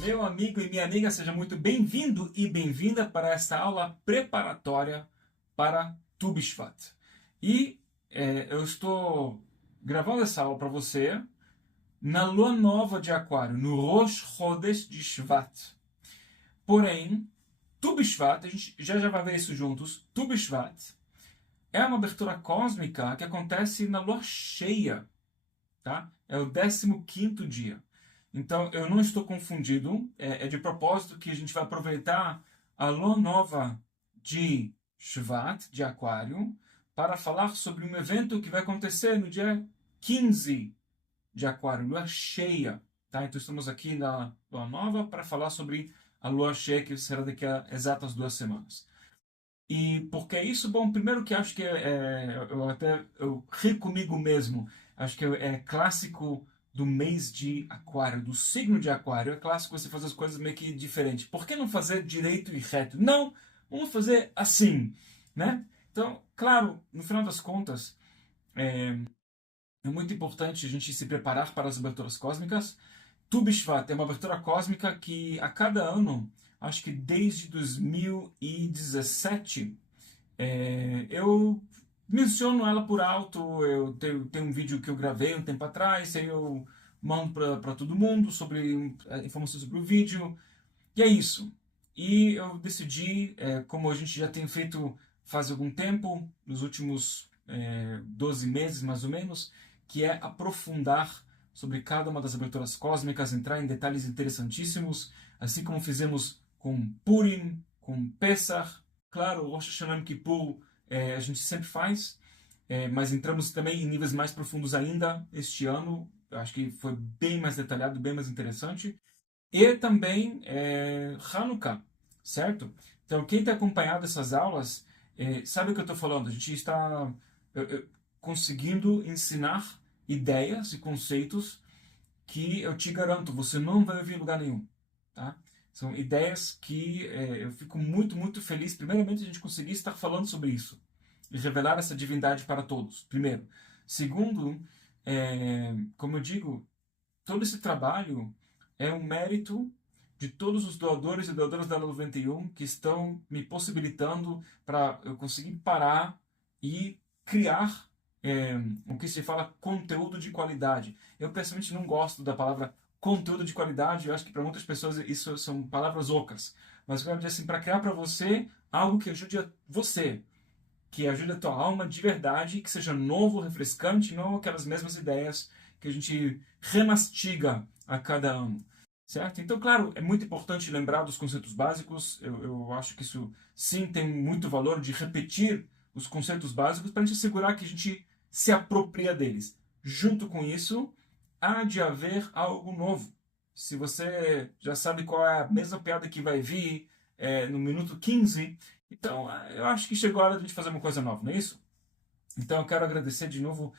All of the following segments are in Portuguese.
Meu amigo e minha amiga, seja muito bem-vindo e bem-vinda para esta aula preparatória para Tu B'Shvat. E eu estou gravando essa aula para você na lua nova de Aquário, no Rosh Chodesh de Shvat. Porém, Tu B'Shvat, a gente já vai ver isso juntos, Tu B'Shvat é uma abertura cósmica que acontece na lua cheia, tá? É o 15º dia. Então, eu não estou confundido, é de propósito que a gente vai aproveitar a lua nova de Shvat, de Aquário, para falar sobre um evento que vai acontecer no dia 15 de Aquário, lua cheia. Tá? Então, estamos aqui na lua nova para falar sobre a lua cheia, que será daqui a exatas 2 semanas. E por que isso? Bom, primeiro que acho que eu ri comigo mesmo. Acho que é clássico do mês de Aquário, do signo de Aquário. É clássico você fazer as coisas meio que diferente. Por que não fazer direito e reto? Não, vamos fazer assim, né? Então, claro, no final das contas, é muito importante a gente se preparar para as aberturas cósmicas. Tu B'Shvat é uma abertura cósmica que a cada ano, acho que desde 2017, eu menciono ela por alto. Eu tenho um vídeo que eu gravei um tempo atrás, aí eu mando para todo mundo sobre informações sobre o vídeo, e é isso. E eu decidi, como a gente já tem feito faz algum tempo, nos últimos 12 meses mais ou menos, que é aprofundar sobre cada uma das aberturas cósmicas, entrar em detalhes interessantíssimos, assim como fizemos com Purim, com Pesach, claro, Rosh Hashanah Yom Kippur a gente sempre faz, mas entramos também em níveis mais profundos ainda este ano. Eu acho que foi bem mais detalhado, bem mais interessante. E também Hanukkah, certo? Então, quem tem acompanhado essas aulas sabe o que eu estou falando. A gente está conseguindo ensinar ideias e conceitos que eu te garanto, você não vai ouvir em lugar nenhum. Tá? São ideias que eu fico muito, muito feliz. Primeiramente, a gente conseguir estar falando sobre isso e revelar essa divindade para todos, primeiro. Segundo, como eu digo, todo esse trabalho é um mérito de todos os doadores e doadoras da 91 que estão me possibilitando para eu conseguir parar e criar o que se fala conteúdo de qualidade. Eu pessoalmente não gosto da palavra conteúdo de qualidade. Eu acho que para muitas pessoas isso são palavras ocas. Mas eu quero dizer assim, para criar para você algo que ajude a você, que ajude a tua alma de verdade, que seja novo, refrescante, não aquelas mesmas ideias que a gente remastiga a cada ano, certo? Então, claro, é muito importante lembrar dos conceitos básicos. Eu acho que isso sim tem muito valor de repetir os conceitos básicos para a gente assegurar que a gente se apropria deles. Junto com isso, há de haver algo novo. Se você já sabe qual é a mesma piada que vai vir no minuto 15, então eu acho que chegou a hora de a gente fazer uma coisa nova, não é isso? Então eu quero agradecer de novo,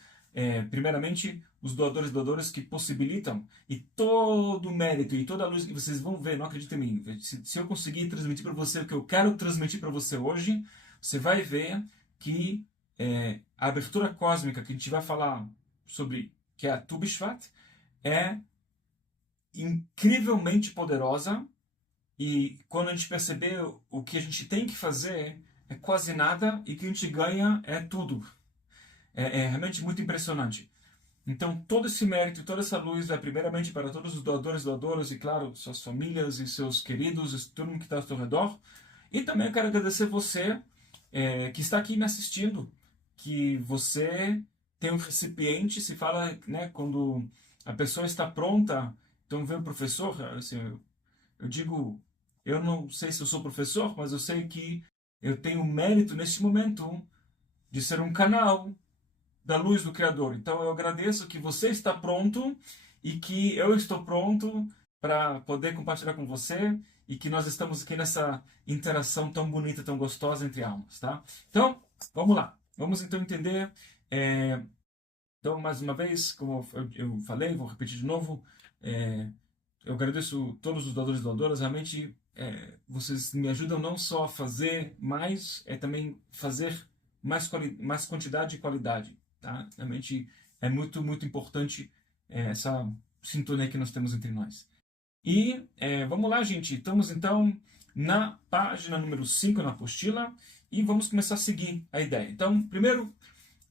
primeiramente, os doadores e doadoras que possibilitam, e todo o mérito e toda a luz que vocês vão ver, não acredita em mim, se eu conseguir transmitir para você o que eu quero transmitir para você hoje, você vai ver que a abertura cósmica que a gente vai falar sobre, que é a Tu B'Shvat, é incrivelmente poderosa. E quando a gente perceber o que a gente tem que fazer é quase nada, e o que a gente ganha é tudo. É realmente muito impressionante. Então, todo esse mérito, toda essa luz vai primeiramente para todos os doadores e doadoras, e claro, suas famílias e seus queridos, e todo mundo que está ao seu redor. E também eu quero agradecer você que está aqui me assistindo, que você tem um recipiente. Se fala, né, quando a pessoa está pronta, então vem o professor, assim, eu digo, eu não sei se eu sou professor, mas eu sei que eu tenho mérito neste momento de ser um canal da luz do Criador. Então eu agradeço que você está pronto e que eu estou pronto para poder compartilhar com você, e que nós estamos aqui nessa interação tão bonita, tão gostosa entre almas, tá? Então, vamos lá. Vamos então entender. Então, mais uma vez, como eu falei, vou repetir de novo. Eu agradeço todos os doadores e doadoras. Realmente, vocês me ajudam não só a fazer mais, é também fazer mais quantidade e qualidade. Tá? Realmente é muito, muito importante essa sintonia que nós temos entre nós. E vamos lá, gente. Estamos então na página número 5 na apostila e vamos começar a seguir a ideia. Então, primeiro,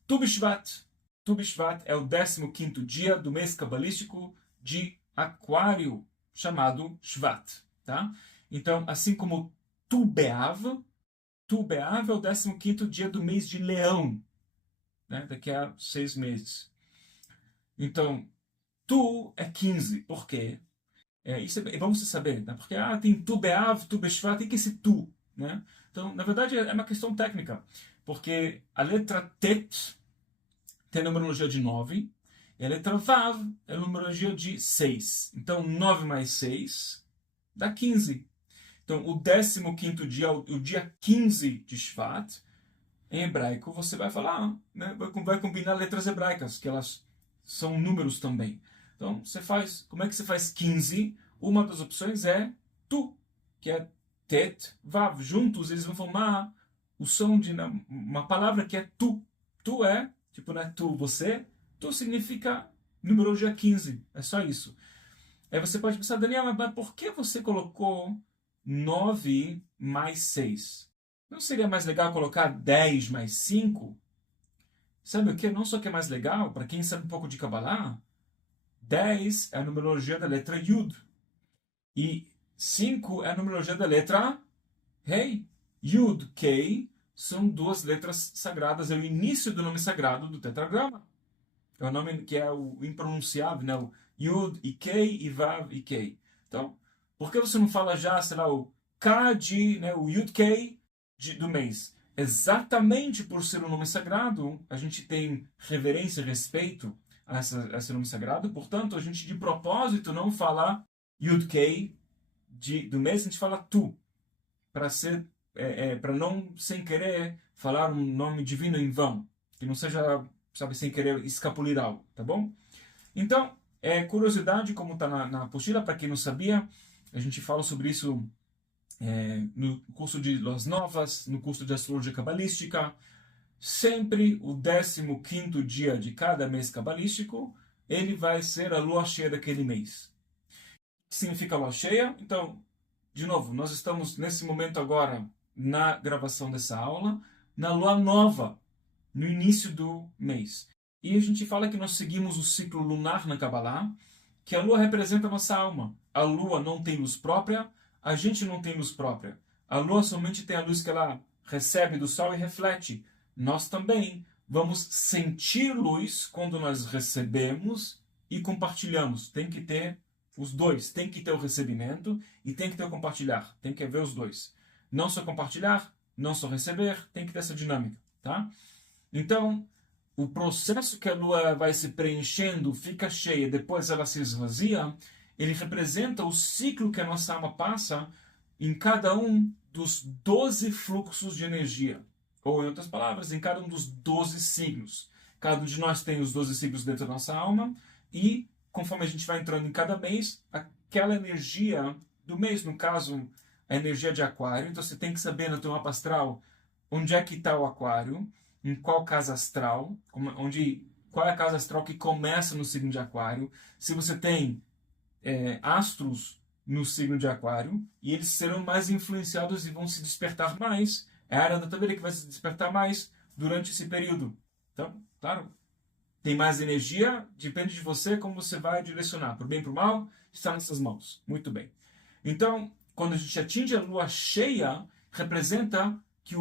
Tu B'Shvat. Tu B'Shvat é o 15º dia do mês cabalístico de Aquário, chamado Shvat. Tá? Então, assim como Tu Be'Av, Tu Be'Av é o 15º dia do mês de Leão, né? Daqui a 6 meses. Então, Tu é 15. Por quê? Isso é bom você saber, né? Porque tem Tu Be'Av, Tu B'Shvat, tem que esse Tu, né? Então, na verdade, é uma questão técnica, porque a letra Tet tem a numerologia de 9 e a letra Vav é a numerologia de 6. Então, 9 mais 6 dá 15. Então, o 15º dia, o dia 15 de Shvat, em hebraico, você vai falar, né? Vai combinar letras hebraicas, que elas são números também. Então, você faz, como é que você faz 15? Uma das opções é tu, que é tet, vav. Juntos eles vão formar o som de uma palavra que é tu. Tu é, tipo, né, tu, você. Tu significa numerologia 15. É só isso. Aí você pode pensar, Daniel, mas por que você colocou 9 mais 6? Não seria mais legal colocar 10 mais 5? Sabe o que? Não só que é mais legal, para quem sabe um pouco de Kabbalah, 10 é a numerologia da letra Yud. E 5 é a numerologia da letra Rei. Yud, Kei, são duas letras sagradas, é o início do nome sagrado do tetragrama. É o nome que é o impronunciável, né? O Yud e Kei e Vav e Kei. Então, por que você não fala já, sei lá, o K de, né, o Yud Kei do mês? Exatamente por ser um nome sagrado, a gente tem reverência e respeito a esse nome sagrado. Portanto, a gente de propósito não fala Yud Kei do mês, a gente fala Tu, para não, sem querer, falar um nome divino em vão, que não seja, sabe, sem querer escapulir algo, tá bom? Então, curiosidade, como está na apostila, para quem não sabia, a gente fala sobre isso no curso de Luas Novas, no curso de Astrologia Cabalística. Sempre o 15º dia de cada mês cabalístico, ele vai ser a lua cheia daquele mês. O que significa lua cheia? Então, de novo, nós estamos nesse momento agora, na gravação dessa aula, na lua nova, no início do mês. E a gente fala que nós seguimos o ciclo lunar na Kabbalah, que a lua representa a nossa alma. A lua não tem luz própria, a gente não tem luz própria. A lua somente tem a luz que ela recebe do sol e reflete. Nós também vamos sentir luz quando nós recebemos e compartilhamos. Tem que ter os dois. Tem que ter o recebimento e tem que ter o compartilhar. Tem que haver os dois. Não só compartilhar, não só receber, tem que ter essa dinâmica, tá? Então, o processo que a lua vai se preenchendo, fica cheia, depois ela se esvazia, ele representa o ciclo que a nossa alma passa em cada um dos 12 fluxos de energia. Ou, em outras palavras, em cada um dos 12 signos. Cada um de nós tem os 12 signos dentro da nossa alma e, conforme a gente vai entrando em cada mês, aquela energia do mês, no caso, a energia de Aquário. Então, você tem que saber no teu mapa astral onde é que está o Aquário, em qual casa astral, qual é a casa astral que começa no signo de Aquário, se você tem astros no signo de Aquário, e eles serão mais influenciados e vão se despertar mais. É a área da tabela que vai se despertar mais durante esse período. Então, claro, tem mais energia, depende de você como você vai direcionar. Para o bem e para o mal, está nessas mãos. Muito bem. Então, quando a gente atinge a lua cheia, representa que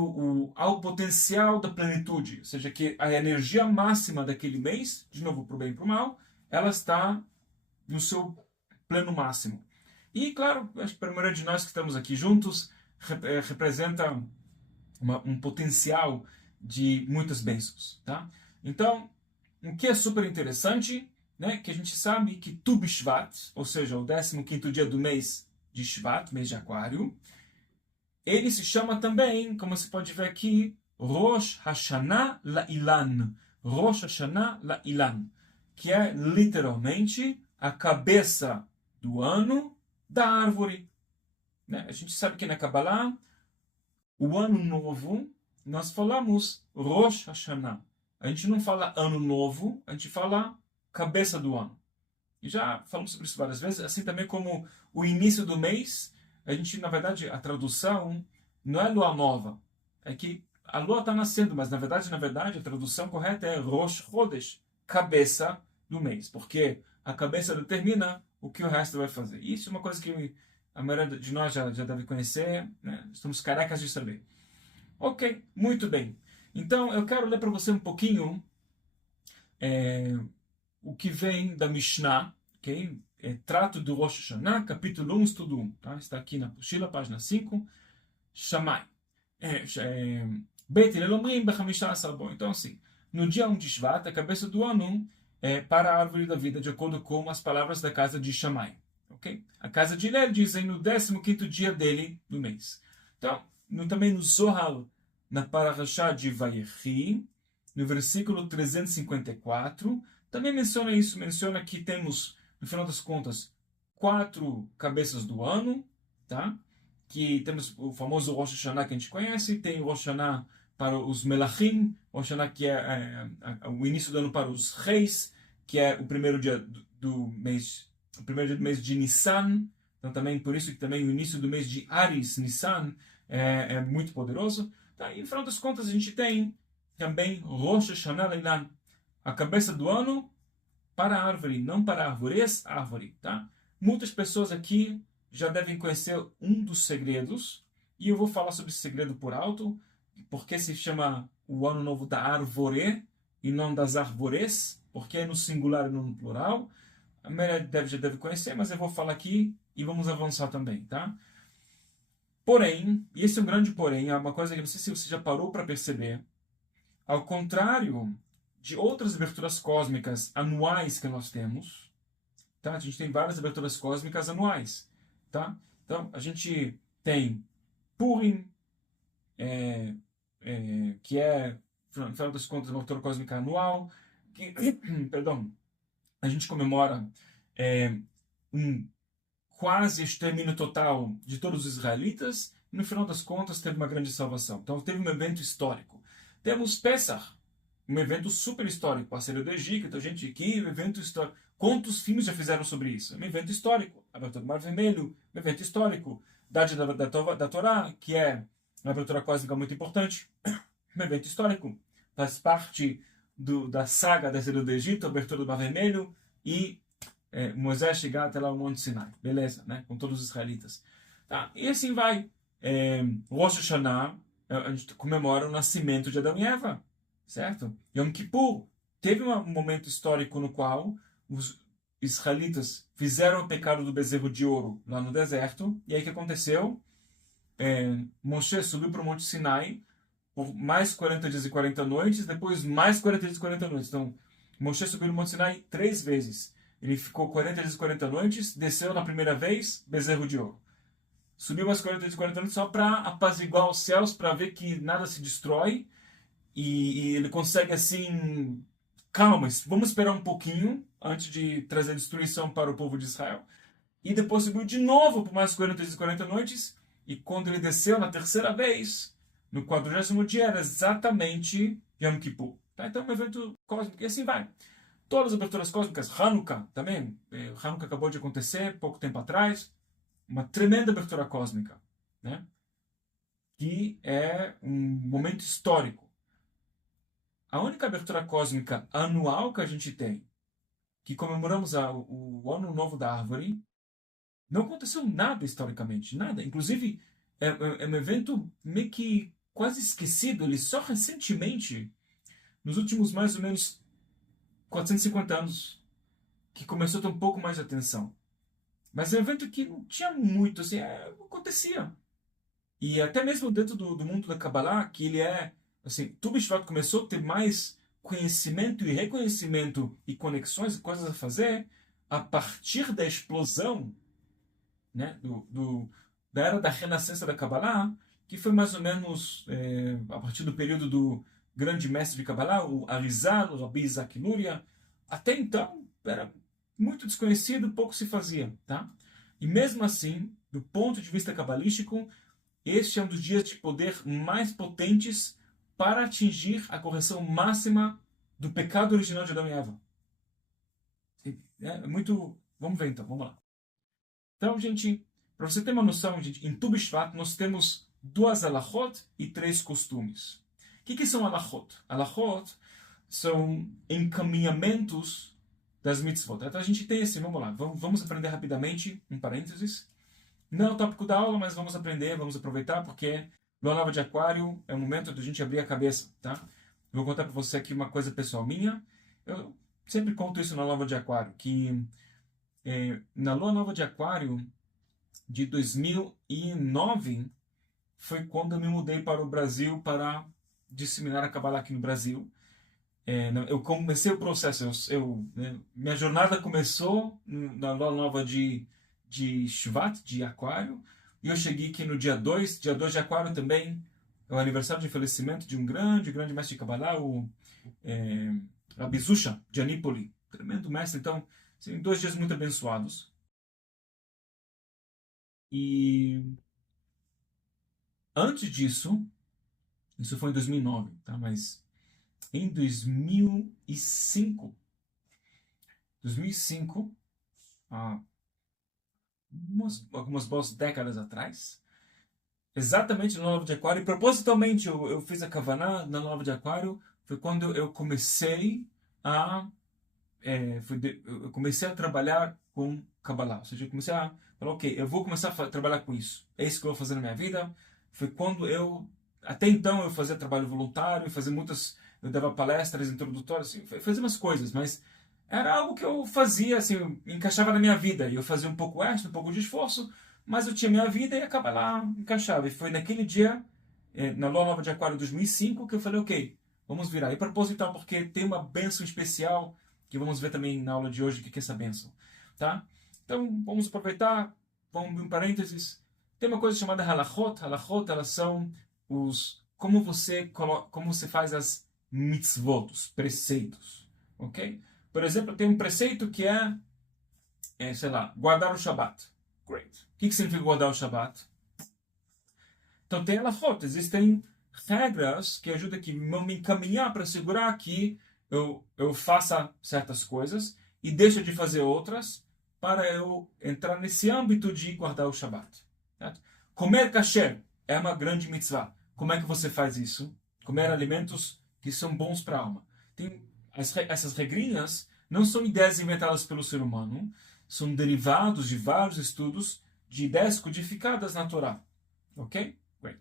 há o potencial da plenitude, ou seja, que a energia máxima daquele mês, de novo, para o bem e para o mal, ela está no seu pleno máximo. E, claro, acho que para a maioria de nós que estamos aqui juntos, representa um potencial de muitas bênçãos. Tá? Então, o que é super interessante, né, que a gente sabe que Tu B'Shvat, ou seja, o 15º dia do mês de Shvat, mês de Aquário, ele se chama também, como você pode ver aqui, Rosh Hashanah La'ilan. Rosh Hashanah La'ilan, que é literalmente a cabeça do ano da árvore. Né? A gente sabe que na Kabbalah, o ano novo, nós falamos Rosh Hashanah. A gente não fala ano novo, a gente fala cabeça do ano. E já falamos sobre isso várias vezes, assim também como o início do mês, a gente, na verdade, a tradução não é lua nova, é que a lua está nascendo, mas na verdade, a tradução correta é Rosh Chodesh, cabeça do mês, porque a cabeça determina o que o resto vai fazer. Isso é uma coisa que a maioria de nós já deve conhecer, né? Estamos carecas de saber. Ok, muito bem. Então, eu quero ler para você um pouquinho o que vem da Mishnah, ok? Trato do Rosh Hashanah, capítulo 1, estudo 1. Tá? Está aqui na apostila, página 5. Shammai. Beit Hillel omrim ב-15 bom. Então, assim, no dia 1 de Shvat, a cabeça do ano para a árvore da vida, de acordo com as palavras da casa de Shammai. Okay? A casa de Hillel dizem no 15º dia dele do mês. Então, também no Zohar, na Parashá de Vayechi, no versículo 354, também menciona isso, menciona que temos, no final das contas, 4 cabeças do ano, tá? Que temos o famoso Rosh Hashanah que a gente conhece, tem o Rosh Hashanah para os Melachim, Rosh Hashanah que é o início do ano para os reis, que é o primeiro dia do mês, o primeiro dia do mês de Nissan, então também por isso que também o início do mês de Aris, Nissan, é muito poderoso. Tá? E no final das contas a gente tem também Rosh Hashanah Leilan, a cabeça do ano para a árvore, não para árvores, árvore, tá? Muitas pessoas aqui já devem conhecer um dos segredos, e eu vou falar sobre esse segredo por alto, porque se chama o ano novo da árvore e não das árvores, porque é no singular e não no plural. A maioria já deve conhecer, mas eu vou falar aqui e vamos avançar também, tá? Porém, e esse é um grande porém, é uma coisa que não sei se você já parou para perceber, ao contrário de outras aberturas cósmicas anuais que nós temos, tá? A gente tem várias aberturas cósmicas anuais, tá? Então, a gente tem Purim, que é, no final das contas, uma abertura cósmica anual, que, perdão, a gente comemora um quase extermínio total de todos os israelitas, e no final das contas teve uma grande salvação. Então, teve um evento histórico. Temos Pesach, um evento super histórico, parceiro do Egito, então gente aqui, um evento histórico. Quantos filmes já fizeram sobre isso? Um evento histórico. A abertura do Mar Vermelho, um evento histórico. Dade da Torá, que é uma abertura cósmica muito importante, um evento histórico. Faz parte da saga da saída do Egito, a abertura do Mar Vermelho e Moisés chegar até lá o Monte Sinai. Beleza, né? Com todos os israelitas. Tá? E assim vai. Rosh Hashanah, a gente comemora o nascimento de Adão e Eva. Certo? Yom Kippur teve um momento histórico no qual os israelitas fizeram o pecado do bezerro de ouro lá no deserto. E aí o que aconteceu? Moshe subiu para o Monte Sinai por mais 40 dias e 40 noites, depois mais 40 dias e 40 noites. Então, Moshe subiu no Monte Sinai 3 vezes. Ele ficou 40 dias e 40 noites, desceu na primeira vez, bezerro de ouro. Subiu mais 40 dias e 40 noites só para apaziguar os céus, para ver que nada se destrói. E ele consegue assim, calma, vamos esperar um pouquinho antes de trazer destruição para o povo de Israel. E depois subiu de novo por mais 40 dias e 40 noites. E quando ele desceu na terceira vez, no 40º dia, era exatamente Yom Kippur. Tá? Então é um evento cósmico. E assim vai. Todas as aberturas cósmicas, Hanukkah também. Hanukkah acabou de acontecer pouco tempo atrás. Uma tremenda abertura cósmica, né? Que é um momento histórico. A única abertura cósmica anual que a gente tem, que comemoramos o Ano Novo da Árvore, não aconteceu nada historicamente, nada. Inclusive, é um evento meio que quase esquecido. Ele só recentemente, nos últimos mais ou menos 450 anos, que começou a ter um pouco mais de atenção. Mas é um evento que não tinha muito, assim, acontecia. E até mesmo dentro do mundo da Kabbalah, que ele é, assim, Tu B'Shvat começou a ter mais conhecimento e reconhecimento e conexões e coisas a fazer a partir da explosão, né, da era da renascença da Kabbalah, que foi mais ou menos a partir do período do grande mestre de Kabbalah, o Arizal, o Rabbi Isaac Luria. Até então, era muito desconhecido, pouco se fazia. Tá? E mesmo assim, do ponto de vista cabalístico, este é um dos dias de poder mais potentes para atingir a correção máxima do pecado original de Adão e Eva. É muito... Vamos ver então, vamos lá. Então, gente, para você ter uma noção, gente, em Tu B'Shvat nós temos 2 alachot e 3 costumes. O que são alachot? Alachot são encaminhamentos das mitzvot. Então a gente tem esse, vamos lá, vamos aprender rapidamente, um parênteses. Não é o tópico da aula, mas vamos aprender, vamos aproveitar, porque Lua Nova de Aquário é o momento da gente abrir a cabeça, tá? Vou contar para você aqui uma coisa pessoal minha. Eu sempre conto isso na Lua Nova de Aquário, que na Lua Nova de Aquário de 2009 foi quando eu me mudei para o Brasil para disseminar a Kabbalah aqui no Brasil. Eu comecei o processo, minha jornada começou na Lua Nova de Shvat, de Aquário, e eu cheguei aqui no dia 2 de Aquário também, é o aniversário de falecimento de um grande mestre de Kabbalah, o Rabbi Zusha, de Anípoli, tremendo mestre. Então, assim, 2 dias muito abençoados. E antes disso, isso foi em 2009, tá? Mas em 2005, há algumas boas décadas atrás, exatamente no Nova de Aquário, e propositalmente eu fiz a Kavaná na Nova de Aquário, foi quando eu comecei eu comecei a trabalhar com Kabbalah. Ou seja, eu comecei a falar, ok, eu vou começar a trabalhar com isso. É isso que eu vou fazer na minha vida. Foi quando até então eu fazia trabalho voluntário, eu dava palestras introdutórias, assim, fazia umas coisas, mas era algo que eu fazia, assim, encaixava na minha vida. E eu fazia um pouco extra, um pouco de esforço, mas eu tinha minha vida e a Kabbalah encaixava. E foi naquele dia, na Lua Nova de Aquário 2005, que eu falei, ok, vamos virar. E proposital, porque tem uma bênção especial que vamos ver também na aula de hoje o que é essa bênção, tá? Então, vamos aproveitar, vamos em parênteses. Tem uma coisa chamada halachot. Halachot, elas são como você faz as mitzvot, os preceitos, ok? Por exemplo, tem um preceito que sei lá, guardar o Shabat. Great. O que significa guardar o Shabat? Então, tem halachot, existem regras que ajudam a me encaminhar para segurar que eu faça certas coisas e deixe de fazer outras para eu entrar nesse âmbito de guardar o Shabat. Certo? Comer kasher é uma grande mitzvah. Como é que você faz isso? Comer alimentos que são bons para a alma. Essas regrinhas não são ideias inventadas pelo ser humano, são derivados de vários estudos de ideias codificadas na Torá. Ok? Great.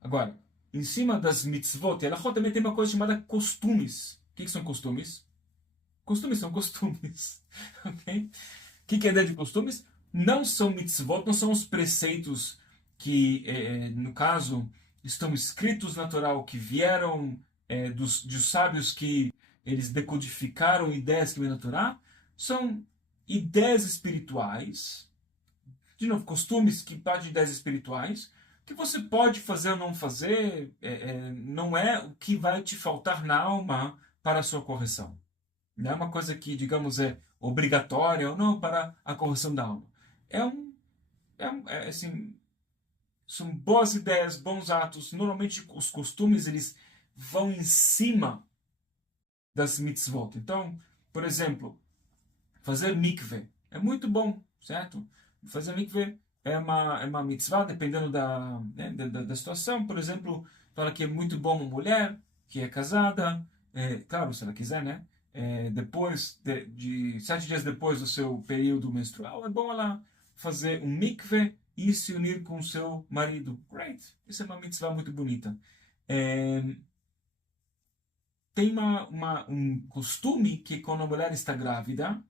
Agora, em cima das mitzvot, ela também tem uma coisa chamada costumes. O que são costumes? Costumes são costumes. Okay? O que é a ideia de costumes? Não são mitzvot, não são os preceitos que, no caso, estão escritos na Torá, que vieram dos sábios que eles decodificaram ideias que vêm na Torá. São ideias espirituais. De novo, costumes que partem de ideias espirituais que você pode fazer ou não fazer, não é o que vai te faltar na alma para a sua correção. Não é uma coisa que, digamos, é obrigatória ou não para a correção da alma. Assim, são boas ideias, bons atos. Normalmente os costumes eles vão em cima das mitzvot. Então, por exemplo, fazer mikveh é muito bom, certo? Fazer mikveh é uma mitzvah, dependendo da situação. Por exemplo, fala que é muito bom uma mulher que é casada, claro, se ela quiser, né? Depois de 7 dias depois do seu período menstrual, é bom ela fazer um mikveh e se unir com o seu marido. Great! Isso é uma mitzvah muito bonita. Tem um costume que quando a mulher está grávida,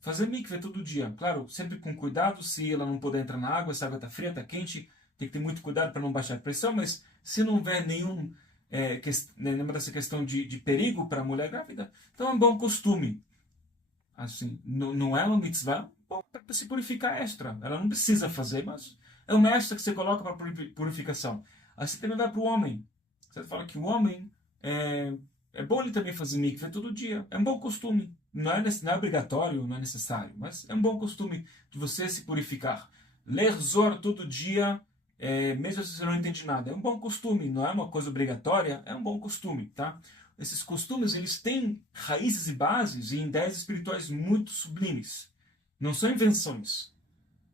fazer mikveh todo dia. Claro, sempre com cuidado, se ela não puder entrar na água, se a água está fria, está quente, tem que ter muito cuidado para não baixar a pressão, mas se não houver lembra dessa questão de perigo para a mulher grávida, então é um bom costume. Assim, não é uma mitzvah, bom, para se purificar extra. Ela não precisa fazer, mas é uma extra que você coloca para purificação. Assim também vai para o homem. Você fala que o homem é bom ele também fazer mikveh todo dia. É um bom costume. Não é obrigatório, não é necessário, mas é um bom costume de você se purificar. Ler Zohar todo dia, mesmo se você não entende nada, é um bom costume. Não é uma coisa obrigatória, é um bom costume, tá? esses costumes, eles têm raízes e bases em ideias espirituais muito sublimes. Não são invenções,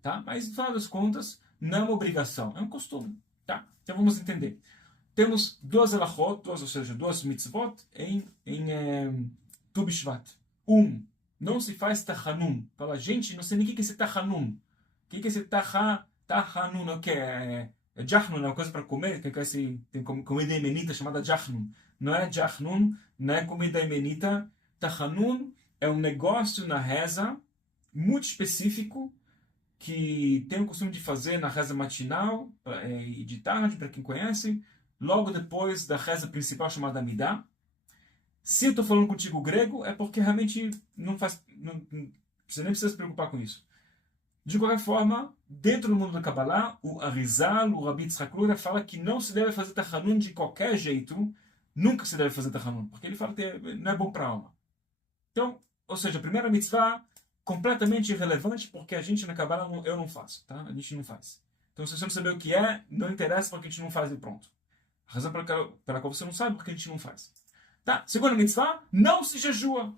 tá? Mas, no final das contas, não é uma obrigação, é um costume, tá? Então vamos entender. Temos duas alachot, ou seja, duas mitzvot Tu B'Shvat. Não se faz tachanun. Fala, gente, não sei nem o que é esse tachanun. O que é esse tachanun? O que é? É jachnun, é uma coisa para comer? Tem comida emenita chamada jachnun. Não é jachnun, não é comida emenita. Tachanun é um negócio na reza muito específico que tem o costume de fazer na reza matinal e de tarde, para quem conhece, logo depois da reza principal chamada Amidah. Se eu estou falando contigo grego, é porque realmente você nem precisa se preocupar com isso. De qualquer forma, dentro do mundo da Kabbalah, o Arizal, o Rabbi Tzchak Lura, fala que não se deve fazer Tachanun de qualquer jeito, nunca se deve fazer Tachanun, porque ele fala que não é bom para a alma. Então, ou seja, a primeira mitzvah, completamente irrelevante, porque a gente na Kabbalah, eu não faço, tá? A gente não faz. Então, se você não saber o que é, não interessa porque a gente não faz e pronto. A razão pela qual você não sabe, porque a gente não faz. Tá? Segunda mitzvah, não se jejua.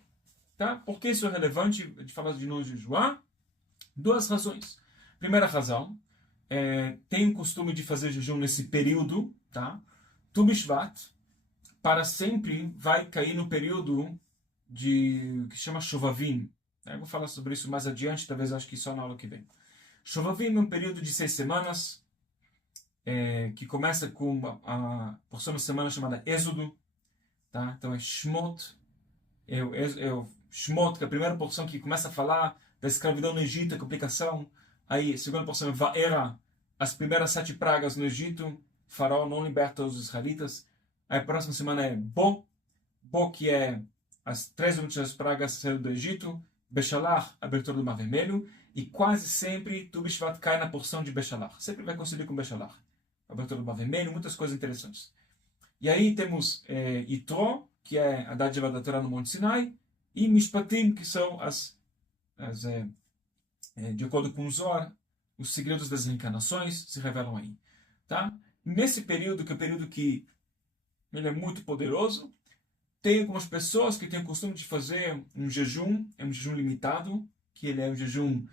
Tá? Por que isso é relevante de falar de não jejuar? Duas razões. Primeira razão, tem o costume de fazer jejum nesse período, tá? Tu B'Shvat, para sempre vai cair no período que chama Shovavim. Eu vou falar sobre isso mais adiante, talvez acho que só na aula que vem. Shovavim é um período de 6 semanas, que começa com por ser uma semana chamada Êxodo. Tá? Então é Shmot, Shmot, que é a primeira porção que começa a falar da escravidão no Egito, a complicação. Aí a segunda porção é Vaera, as primeiras 7 pragas no Egito, o faraó não liberta os israelitas. Aí a próxima semana é Bo, que é as 3 últimas pragas saíram do Egito, Beshalach, abertura do Mar Vermelho, e quase sempre Tu B'Shvat cai na porção de Beshalach. Sempre vai coincidir com Beshalach. Abertura do Mar Vermelho, muitas coisas interessantes. E aí temos Yitro, que é a dádiva da Torá no Monte Sinai, e Mishpatim, que são de acordo com o Zohar, os segredos das reencarnações se revelam aí. Tá? Nesse período, que é um período que ele é muito poderoso, tem algumas pessoas que têm o costume de fazer um jejum limitado, que ele é um jejum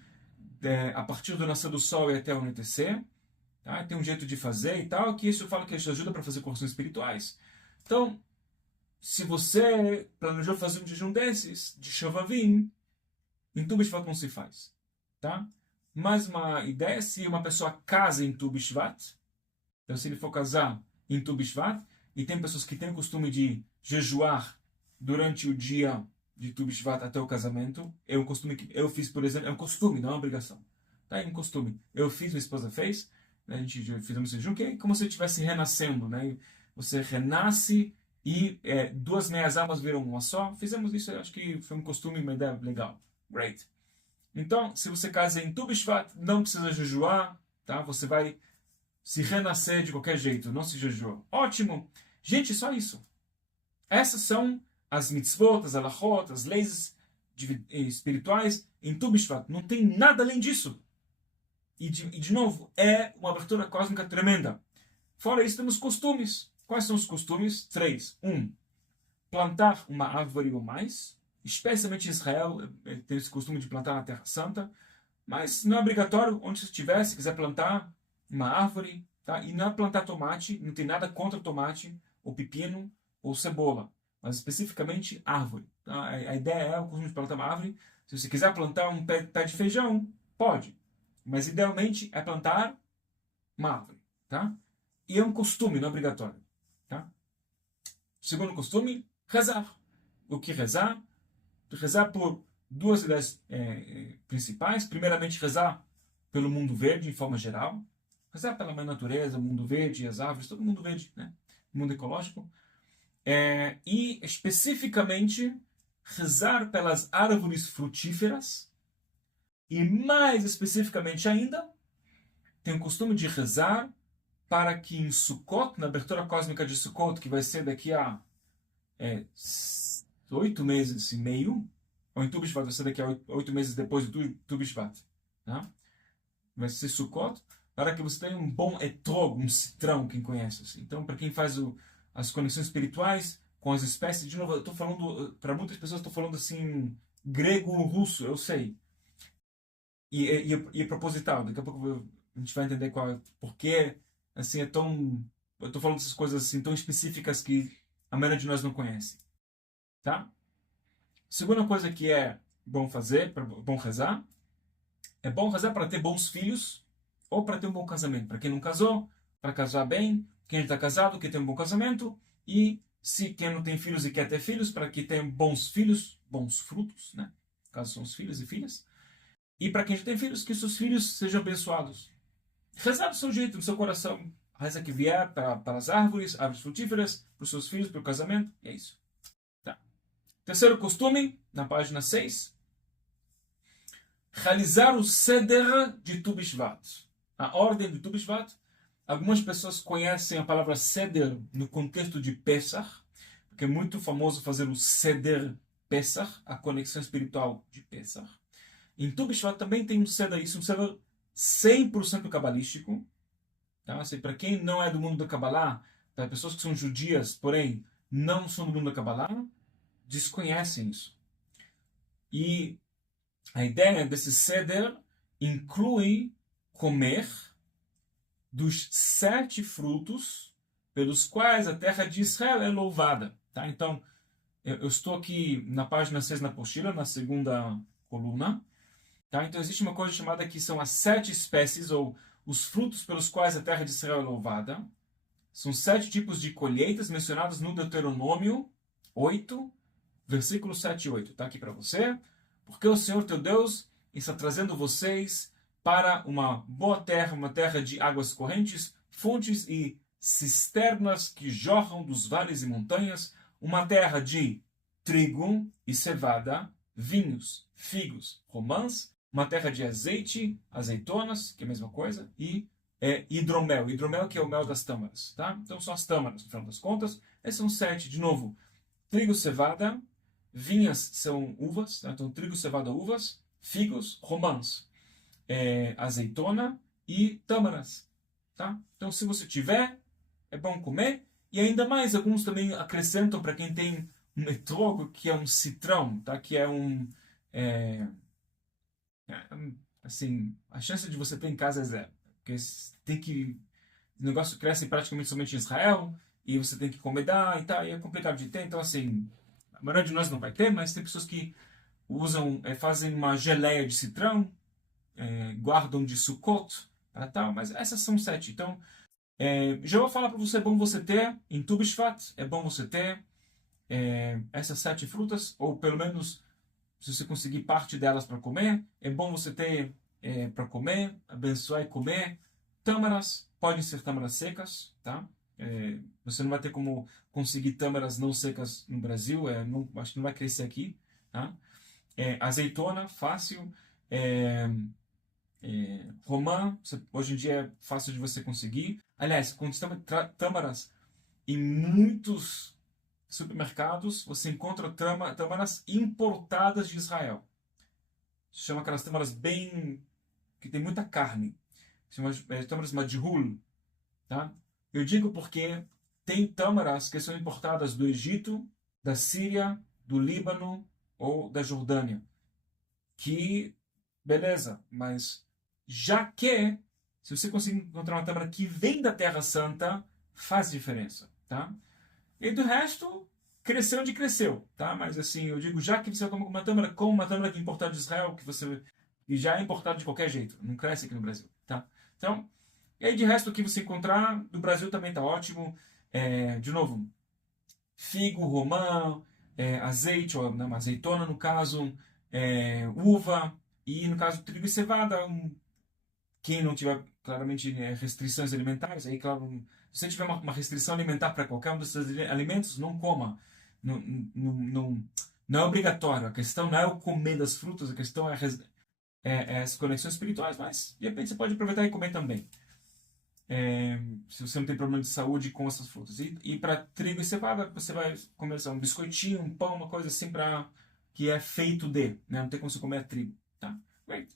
a partir do nascer do sol e até o anoitecer. Tá? Tem um jeito de fazer e tal, que isso eu falo que isso ajuda para fazer correções espirituais. Então, se você planejou fazer um jejum desses, de Shovavim, em Tu B'Shvat não se faz. Tá? Mais uma ideia, se uma pessoa casa em Tu B'Shvat, então se ele for casar em Tu B'Shvat, e tem pessoas que têm o costume de jejuar durante o dia de Tu B'Shvat até o casamento, é um costume que eu fiz, por exemplo, é um costume, não é uma obrigação. Tá? É um costume. Eu fiz, minha esposa fez, a gente fizemos esse jejum, que é como se estivesse renascendo, né? Você renasce e 2 meias almas viram uma só. Fizemos isso, acho que foi um costume, uma ideia legal. Great. Então, se você casa em Tu B'Shvat, não precisa jejuar, tá? Você vai se renascer de qualquer jeito, não se jejua. Ótimo! Gente, só isso. Essas são as mitzvot, as alachot, as leis espirituais em Tu B'Shvat. Não tem nada além disso. E de novo, é uma abertura cósmica tremenda. Fora isso, temos costumes. Quais são os costumes? 3. 1. Plantar uma árvore ou mais. Especialmente em Israel, tem esse costume de plantar na Terra Santa. Mas não é obrigatório, onde você estiver, se quiser plantar uma árvore. Tá? E não é plantar tomate, não tem nada contra tomate, ou pepino, ou cebola. Mas especificamente árvore. Tá? A ideia é o costume de plantar uma árvore. Se você quiser plantar um pé de feijão, pode. Mas idealmente é plantar uma árvore, tá? E é um costume, não é obrigatório, tá? Segundo costume, rezar. O que rezar? Rezar por 2 ideias principais. Primeiramente, rezar pelo mundo verde, em forma geral. Rezar pela mãe natureza, o mundo verde, as árvores, todo mundo verde, né? O mundo ecológico. E, especificamente, rezar pelas árvores frutíferas. E mais especificamente ainda, tem o costume de rezar para que em Sukkot, na abertura cósmica de Sukkot, que vai ser daqui a 8 meses e meio, ou em Tu B'Shvat, vai ser daqui a 8 meses depois do Tu B'Shvat, tá? Vai ser Sukkot, para que você tenha um bom etrog, um citrão, quem conhece. Assim. Então, para quem faz as conexões espirituais, com as espécies. De novo, eu estou falando, para muitas pessoas, estou falando assim, grego ou russo, eu sei. E é proposital. Daqui a pouco a gente vai entender por que assim, é tão. Eu estou falando dessas coisas assim, tão específicas que a maioria de nós não conhece. Tá? Segunda coisa que é bom fazer, bom rezar, é bom rezar para ter bons filhos ou para ter um bom casamento. Para quem não casou, para casar bem, quem está casado, que tem um bom casamento, e se quem não tem filhos e quer ter filhos, para que tenha bons filhos, bons frutos, né? No caso são os filhos e filhas. E para quem já tem filhos, que seus filhos sejam abençoados. Rezar do seu jeito, do seu coração. Reza que vier para as árvores frutíferas, para os seus filhos, para o casamento. E é isso. Tá. Terceiro costume, na página 6. Realizar o Seder de Tu B'Shvat. A ordem de Tu B'Shvat. Algumas pessoas conhecem a palavra Seder no contexto de Pesach, porque é muito famoso fazer o Seder Pesach, a conexão espiritual de Pesach. Em Tu B'Shvat também tem um Seder, isso, um Seder 100% cabalístico. Tá? Assim, para quem não é do mundo da Kabbalah, para pessoas que são judias, porém não são do mundo da Kabbalah, desconhecem isso. E a ideia desse Seder inclui comer dos 7 frutos pelos quais a terra de Israel é louvada. Tá? Então, eu estou aqui na página 6 na apostila, na segunda coluna. Tá? Então, existe uma coisa chamada que são as 7 espécies, ou os frutos pelos quais a terra de Israel é louvada. São 7 tipos de colheitas mencionados no Deuteronômio 8, versículos 7 e 8. Está aqui para você. Porque o Senhor teu Deus está trazendo vocês para uma boa terra, uma terra de águas correntes, fontes e cisternas que jorram dos vales e montanhas, uma terra de trigo e cevada, vinhos, figos, romãs, uma terra de azeite, azeitonas, que é a mesma coisa, e hidromel. Hidromel que é o mel das tâmaras. Tá? Então são as tâmaras, no final das contas. Esses são 7, de novo. Trigo, cevada, vinhas são uvas, tá? Então trigo, cevada, uvas, figos, romãs, azeitona e tâmaras. Tá? Então se você tiver, é bom comer. E ainda mais, alguns também acrescentam para quem tem um etrogo, que é um citrão, tá? Que é assim, a chance de você ter em casa é zero. Porque o negócio cresce praticamente somente em Israel, e você tem que encomendar e tal, e é complicado de ter. Então, assim, a maioria de nós não vai ter, mas tem pessoas que usam, fazem uma geleia de citrão, guardam de Sukkot, para tal, mas essas são 7. Então, já vou falar para você, é bom você ter, em Tu B'Shvat, é bom você ter essas 7 frutas, ou pelo menos, se você conseguir parte delas para comer, é bom você ter para comer, abençoar e comer. Tâmaras, podem ser tâmaras secas, tá? Você não vai ter como conseguir tâmaras não secas no Brasil, acho que não vai crescer aqui, tá? Azeitona, fácil. Romã, hoje em dia é fácil de você conseguir. Aliás, quando tâmaras em muitos supermercados, você encontra tâmaras importadas de Israel. Se chama aquelas tâmaras bem... que tem muita carne. Se chama tâmaras madhul, tá? Eu digo porque tem tâmaras que são importadas do Egito, da Síria, do Líbano ou da Jordânia. Que, beleza, mas já que, se você conseguir encontrar uma tâmara que vem da Terra Santa, faz diferença, tá? E do resto, cresceu onde cresceu, tá? Mas assim, eu digo, já que você come uma tâmara, como uma tâmara que é importada de Israel, que já é importada de qualquer jeito, não cresce aqui no Brasil, tá? Então, e aí de resto, o que você encontrar do Brasil também tá ótimo. De novo, figo, romã, azeite, ou não, azeitona no caso, uva, e no caso trigo e cevada, quem não tiver claramente restrições alimentares, aí claro, se você tiver uma restrição alimentar para qualquer um desses alimentos, não coma. Não, não, não é obrigatório. A questão não é o comer das frutas, a questão é as conexões espirituais, mas de repente você pode aproveitar e comer também. Se você não tem problema de saúde com essas frutas. E para trigo e cevada, você vai comer um biscoitinho, um pão, uma coisa assim que é feito de, né? Não tem como você comer trigo, tá? Great.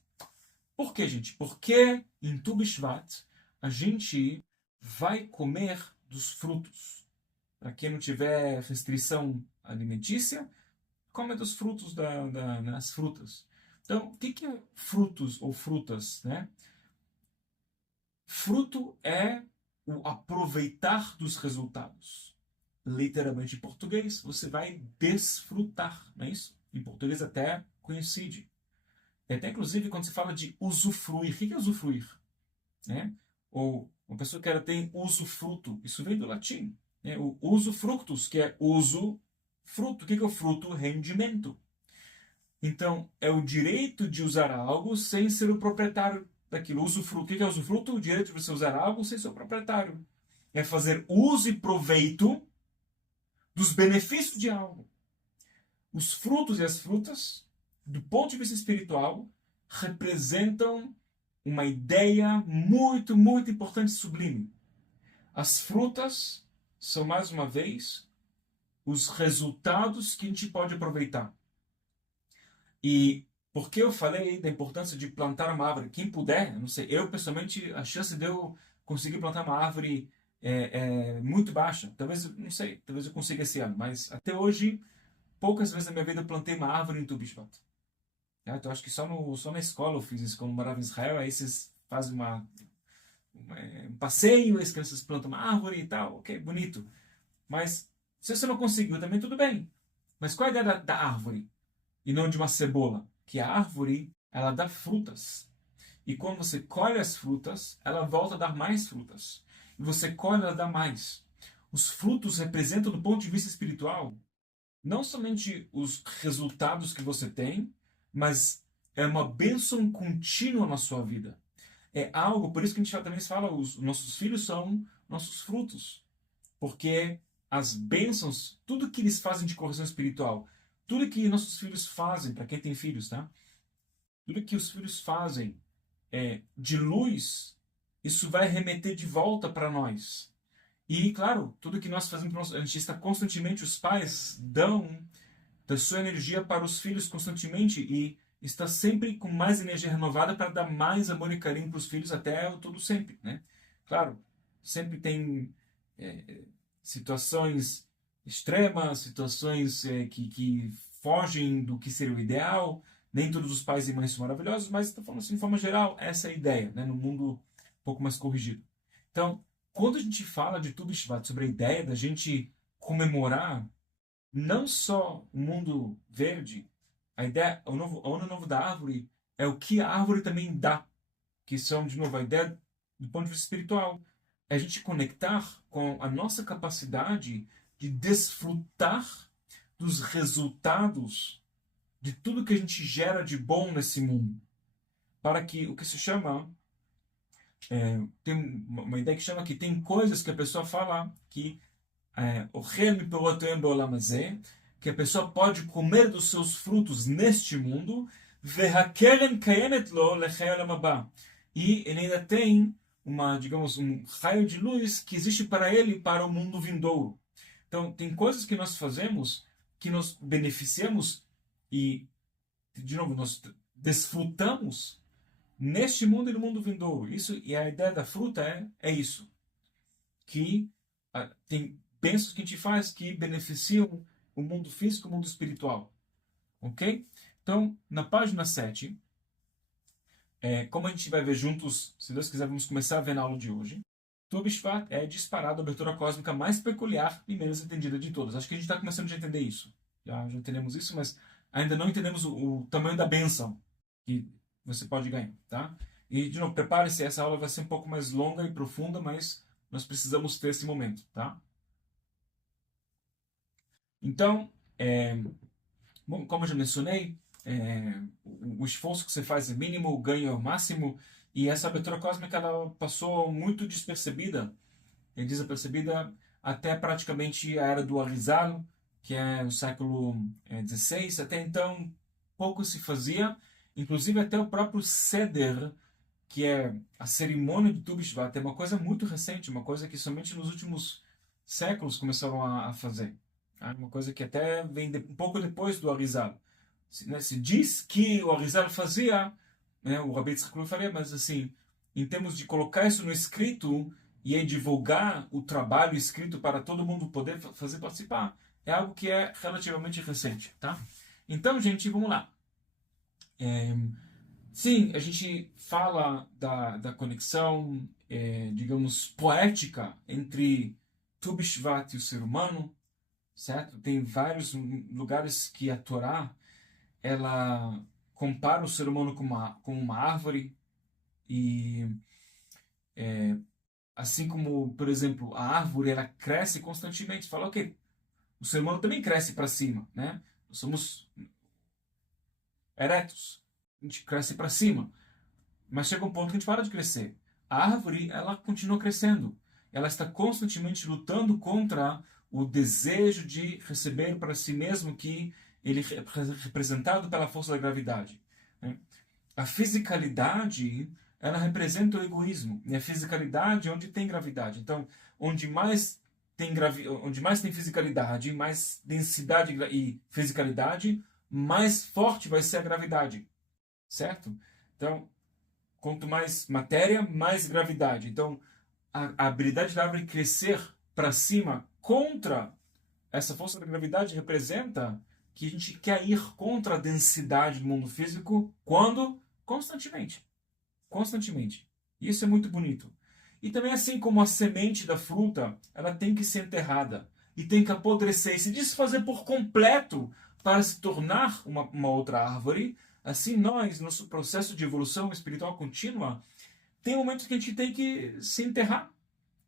Por quê, gente? Porque em Tu B'Shvat a gente vai comer dos frutos. para quem não tiver restrição alimentícia, come dos frutos das frutas. Então, o que é frutos ou frutas, né? Fruto é o aproveitar dos resultados. Literalmente em português, você vai desfrutar, não é isso? Em português até coincide. Até inclusive quando se fala de usufruir. O que é usufruir? Né? Ou uma pessoa que ela tem usufruto, isso vem do latim. Né? O usufructus, que é uso fruto. O que é o fruto? Rendimento. Então, é o direito de usar algo sem ser o proprietário daquilo. Usufruto. O que é usufruto? O direito de você usar algo sem ser o proprietário. É fazer uso e proveito dos benefícios de algo. Os frutos e as frutas, do ponto de vista espiritual, representam uma ideia muito, muito importante e sublime. As frutas são, mais uma vez, os resultados que a gente pode aproveitar. E por que eu falei da importância de plantar uma árvore? Quem puder, não sei, eu pessoalmente, a chance de eu conseguir plantar uma árvore é muito baixa. Talvez, não sei, talvez eu consiga esse ano, mas até hoje, poucas vezes na minha vida eu plantei uma árvore em Tu Bishvat. Então acho que só na escola eu fiz isso, quando eu morava em Israel, aí vocês fazem um passeio, as crianças plantam uma árvore e tal, ok, bonito. Mas se você não conseguiu, também tudo bem. Mas qual é a ideia da árvore? E não de uma cebola? Que a árvore, ela dá frutas. E quando você colhe as frutas, ela volta a dar mais frutas. E você colhe, ela dá mais. Os frutos representam, do ponto de vista espiritual, não somente os resultados que você tem, mas é uma bênção contínua na sua vida. É algo, por isso que a gente também fala, os nossos filhos são nossos frutos. Porque as bênçãos, tudo que eles fazem de correção espiritual, tudo que nossos filhos fazem, para quem tem filhos, tá? Tudo que os filhos fazem de luz, isso vai remeter de volta para nós. E, claro, tudo que nós fazemos, a gente está constantemente, os pais dão da sua energia para os filhos constantemente e está sempre com mais energia renovada para dar mais amor e carinho para os filhos até o todo sempre, né? Claro, sempre tem situações extremas, situações que fogem do que seria o ideal. Nem todos os pais e mães são maravilhosos, mas estou falando assim, de forma geral, essa é a ideia, né? No mundo um pouco mais corrigido. Então, quando a gente fala de Tu B'Shvat, sobre a ideia da gente comemorar não só o mundo verde, a ideia, o ano novo da árvore é o que a árvore também dá, que são, de novo, a ideia do ponto de vista espiritual. É a gente conectar com a nossa capacidade de desfrutar dos resultados de tudo que a gente gera de bom nesse mundo. Para que o que se chama tem uma ideia que chama que tem coisas que a pessoa fala que que a pessoa pode comer dos seus frutos neste mundo, e ele ainda tem digamos, um raio de luz que existe para ele para o mundo vindouro. Então, tem coisas que nós fazemos que nos beneficiamos e, de novo, nós desfrutamos neste mundo e no mundo vindouro. Isso, e a ideia da fruta é isso. Que tem bênçãos que a gente faz que beneficiam o mundo físico e o mundo espiritual. Ok? Então, na página 7, como a gente vai ver juntos, se Deus quiser, vamos começar a ver na aula de hoje. Tu B'Shvat é disparado a abertura cósmica mais peculiar e menos entendida de todas. Acho que a gente está começando a entender isso. Já entendemos isso, mas ainda não entendemos o tamanho da bênção que você pode ganhar. Tá? E, de novo, prepare-se, essa aula vai ser um pouco mais longa e profunda, mas nós precisamos ter esse momento. Tá? Então, bom, como eu já mencionei, o esforço que você faz é mínimo, o ganho é o máximo, e essa abertura cósmica ela passou muito despercebida, desapercebida até praticamente a era do Arizal, que é o século XVI. Até então, pouco se fazia, inclusive até o próprio Seder, que é a cerimônia de Tu B'Shvat, é uma coisa muito recente, uma coisa que somente nos últimos séculos começaram a fazer. Uma coisa que até vem um pouco depois do Arizal. Se diz que o Arizal fazia, né, o Rabbi Yitzhak faria, mas assim, em termos de colocar isso no escrito, e aí divulgar o trabalho escrito para todo mundo poder fazer participar, é algo que é relativamente recente, tá? Então, gente, vamos lá. Sim, a gente fala da conexão, digamos, poética entre Tu B'Shvat e o ser humano, certo? Tem vários lugares que a Torá, ela compara o ser humano com uma árvore e assim como, por exemplo, a árvore ela cresce constantemente. Fala, ok, o ser humano também cresce para cima, né? Nós somos eretos, a gente cresce para cima, mas chega um ponto que a gente para de crescer. A árvore ela continua crescendo, ela está constantemente lutando contra o desejo de receber para si mesmo que ele é representado pela força da gravidade, né? A fisicalidade, ela representa o egoísmo. E a fisicalidade é onde tem gravidade. Então, onde mais tem fisicalidade, mais densidade e fisicalidade, mais forte vai ser a gravidade. Certo? Então, quanto mais matéria, mais gravidade. Então, a habilidade da árvore crescer para cima contra essa força da gravidade representa que a gente quer ir contra a densidade do mundo físico quando? Constantemente. Constantemente. Isso é muito bonito. E também assim como a semente da fruta, ela tem que ser enterrada e tem que apodrecer e se desfazer por completo para se tornar uma outra árvore. Assim nós, nosso processo de evolução espiritual contínua, tem momentos que a gente tem que se enterrar,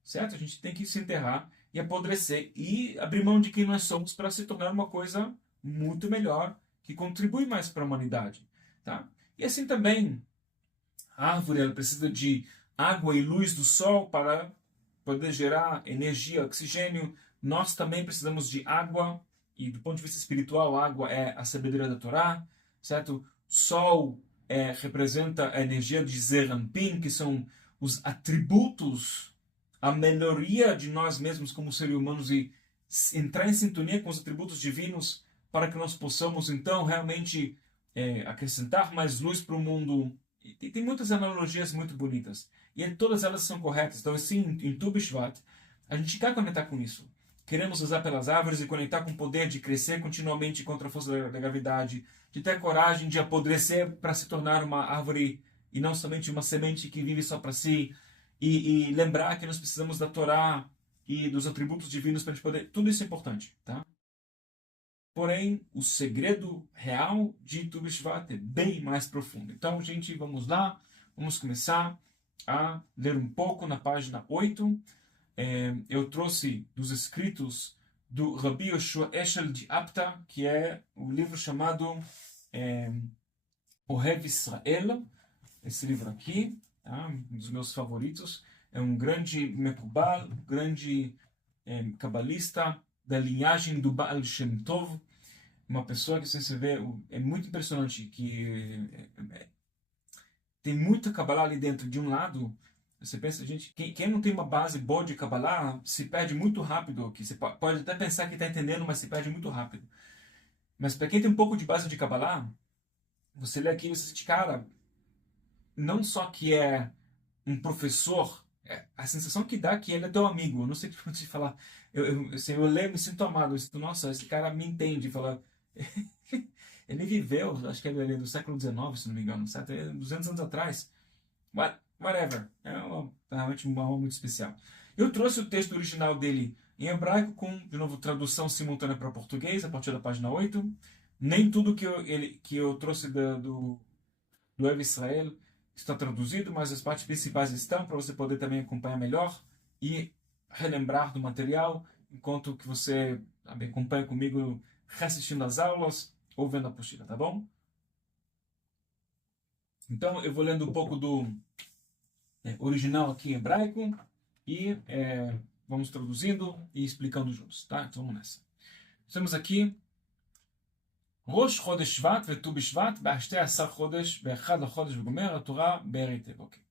certo? A gente tem que se enterrar e apodrecer e abrir mão de quem nós somos para se tornar uma coisa muito melhor, que contribui mais para a humanidade, tá? E assim também, a árvore ela precisa de água e luz do sol para poder gerar energia, oxigênio. Nós também precisamos de água, e do ponto de vista espiritual, a água é a sabedoria da Torá, certo? Sol representa a energia de Zerampin, que são os atributos, a melhoria de nós mesmos como seres humanos e entrar em sintonia com os atributos divinos para que nós possamos, então, realmente acrescentar mais luz para o mundo. E tem muitas analogias muito bonitas. E todas elas são corretas. Então, assim, em Tu B'Shvat, a gente quer conectar com isso. Queremos usar pelas árvores e conectar com o poder de crescer continuamente contra a força da gravidade, de ter coragem de apodrecer para se tornar uma árvore e não somente uma semente que vive só para si. E lembrar que nós precisamos da Torá e dos atributos divinos para a gente poder. Tudo isso é importante, tá? Porém, o segredo real de Tu B'Shvat é bem mais profundo. Então, gente, vamos lá. Vamos começar a ler um pouco na página 8. Eu trouxe dos escritos do Rabbi Yoshua Eshel de Apta, que é o livro chamado Ohev Israel. Esse livro aqui, tá? Um dos meus favoritos. É um grande Mekubal, grande cabalista da linhagem do Baal Shem Tov, uma pessoa que você vê, é muito impressionante, que tem muita Kabbalah ali dentro. De um lado, você pensa, gente, quem não tem uma base boa de Kabbalah se perde muito rápido, que você pode até pensar que está entendendo, mas se perde muito rápido. Mas para quem tem um pouco de base de Kabbalah, você lê aqui e você sente, cara, não só que é um professor, a sensação que dá é que ele é teu amigo. Eu não sei o que eu te falar. Eu leio e me sinto amado. Eu sinto, nossa, esse cara me entende. Fala, ele viveu, acho que ele é do século XIX, se não me engano, certo? 200 anos atrás. But, whatever. Realmente uma alma muito especial. Eu trouxe o texto original dele em hebraico com, de novo, tradução simultânea para português, a partir da página 8. Nem tudo que eu trouxe do Ev Israel está traduzido, mas as partes principais estão para você poder também acompanhar melhor e relembrar do material, enquanto que você acompanha comigo reassistindo as aulas ou vendo a apostila, tá bom? Então eu vou lendo um pouco do original aqui em hebraico e vamos traduzindo e explicando juntos, tá? Então vamos nessa. Estamos aqui ראש חודש שבט וט"ו בשבט ב-12 חודש, ב-1 לחודש וגומר התורה בארי תיב. אוקיי.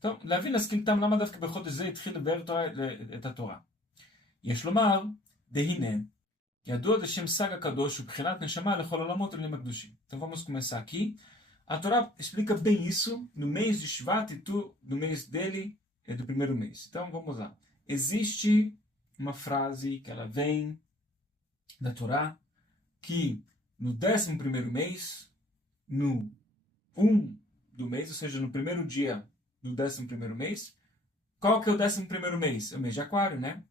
טוב, להבין להסכמתם למה דווקא בחודש זה התחיל לבאר את התורה. יש לומר, דהנה, ידוע לשם סג הקדוש ובחינת נשמה לכל עולמות עולים הקדושים. Então vamos começar aqui. A Torá explica bem isso no mês de Shvat e no mês dele é do primeiro mês. Então, vamos lá. Existe uma frase que ela vem da Torá, que no 11º mês, no 1 do mês, ou seja, no primeiro dia do 11º mês, qual que é o 11º mês? É o mês de Aquário, né?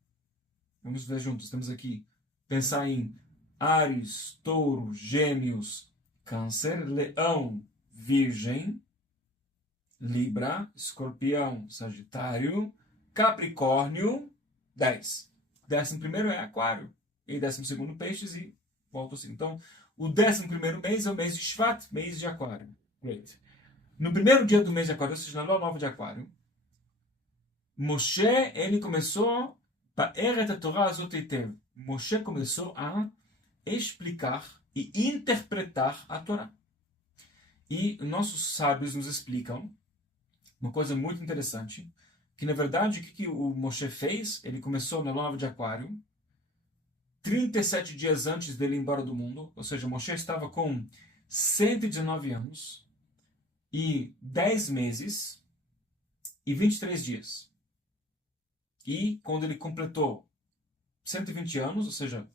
Vamos ver juntos. Temos aqui, pensar em Áries, Touro, Gêmeos, Câncer, Leão, Virgem, Libra, Escorpião, Sagitário, Capricórnio, 10. 11º é Aquário. E 12º Peixes e volta assim. Então, o 11º mês é o mês de Shvat, mês de Aquário. Great. No primeiro dia do mês de Aquário, ou seja, na lua nova de Aquário, Moshe, ele começou Moshe começou a explicar e interpretar a Torá. E nossos sábios nos explicam uma coisa muito interessante, que na verdade o que o Moshe fez? Ele começou na lua nova de Aquário, 37 dias antes dele ir embora do mundo, ou seja, Moshe estava com 119 anos e 10 meses e 23 dias. E quando ele completou 120 anos, ou seja,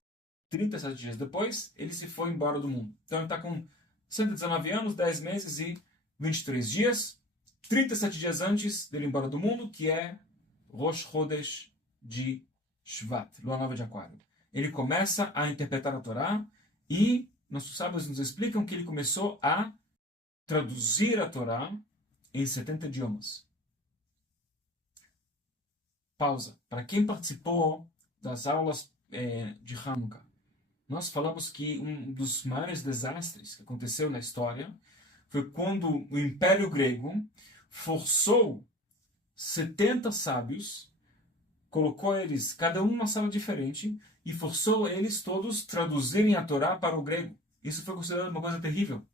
37 dias depois, ele se foi embora do mundo. Então ele está com 119 anos, 10 meses e 23 dias, 37 dias antes dele ir embora do mundo, que é Rosh Chodesh de Shvat, lua nova de Aquário. Ele começa a interpretar a Torá e nossos sábios nos explicam que ele começou a traduzir a Torá em 70 idiomas. Pausa. Para quem participou das aulas de Hanukkah, nós falamos que um dos maiores desastres que aconteceu na história foi quando o Império Grego forçou 70 sábios, colocou eles, cada um numa sala diferente, e forçou eles todos traduzirem a Torá para o grego. Isso foi considerado uma coisa terrível.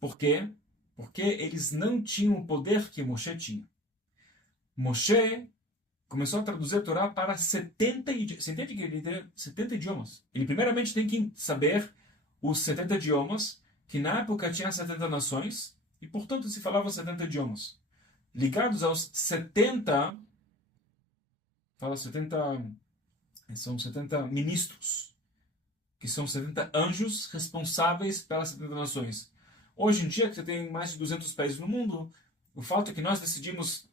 Por quê? Porque eles não tinham o poder que Moshe tinha. Moshe começou a traduzir a Torá para 70 idiomas. Ele primeiramente tem que saber os 70 idiomas, que na época tinha 70 nações, e portanto se falava 70 idiomas. Ligados aos 70, são 70 ministros, que são 70 anjos responsáveis pelas 70 nações. Hoje em dia, que você tem mais de 200 países no mundo, o fato é que nós decidimos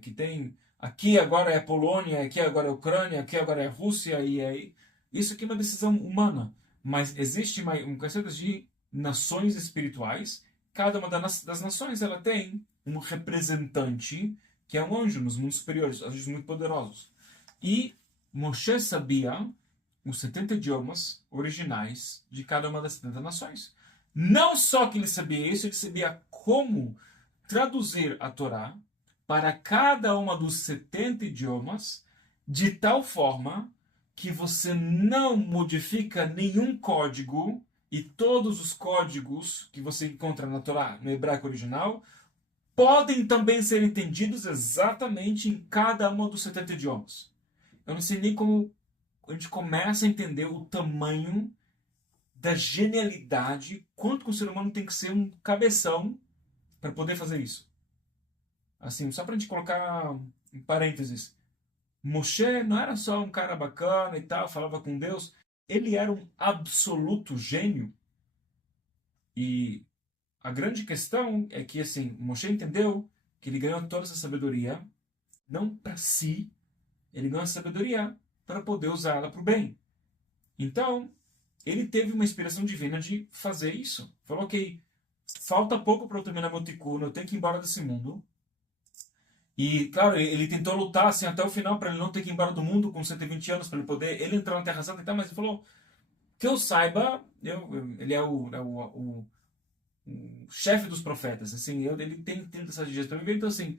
que tem aqui agora é Polônia, aqui agora é Ucrânia, aqui agora é Rússia, e aí isso aqui é uma decisão humana, mas existe um conceito de nações espirituais. Cada uma das nações ela tem um representante que é um anjo nos mundos superiores, anjos muito poderosos. E Moshe sabia os 70 idiomas originais de cada uma das 70 nações. Não só que ele sabia isso, ele sabia como traduzir a Torá para cada uma dos 70 idiomas de tal forma que você não modifica nenhum código e todos os códigos que você encontra na Torá, no hebraico original, podem também ser entendidos exatamente em cada um dos 70 idiomas. Eu não sei nem como a gente começa a entender o tamanho da genialidade, quanto que o ser humano tem que ser um cabeção para poder fazer isso. Assim, só para a gente colocar em parênteses, Moshe não era só um cara bacana e tal, falava com Deus, ele era um absoluto gênio. E a grande questão é que, assim, Moshe entendeu que ele ganhou toda essa sabedoria, não para si, ele ganhou a sabedoria para poder usá-la para o bem. Então, ele teve uma inspiração divina de fazer isso. Falou, ok, falta pouco para eu terminar meu tikkun, eu tenho que ir embora desse mundo. E, claro, ele tentou lutar assim, até o final para ele não ter que ir embora do mundo com 120 anos, para ele poder ele entrar na Terra Santa e tal, mas ele falou, que eu saiba, ele é o chefe dos profetas, assim, ele tem 37 dias para viver, então assim,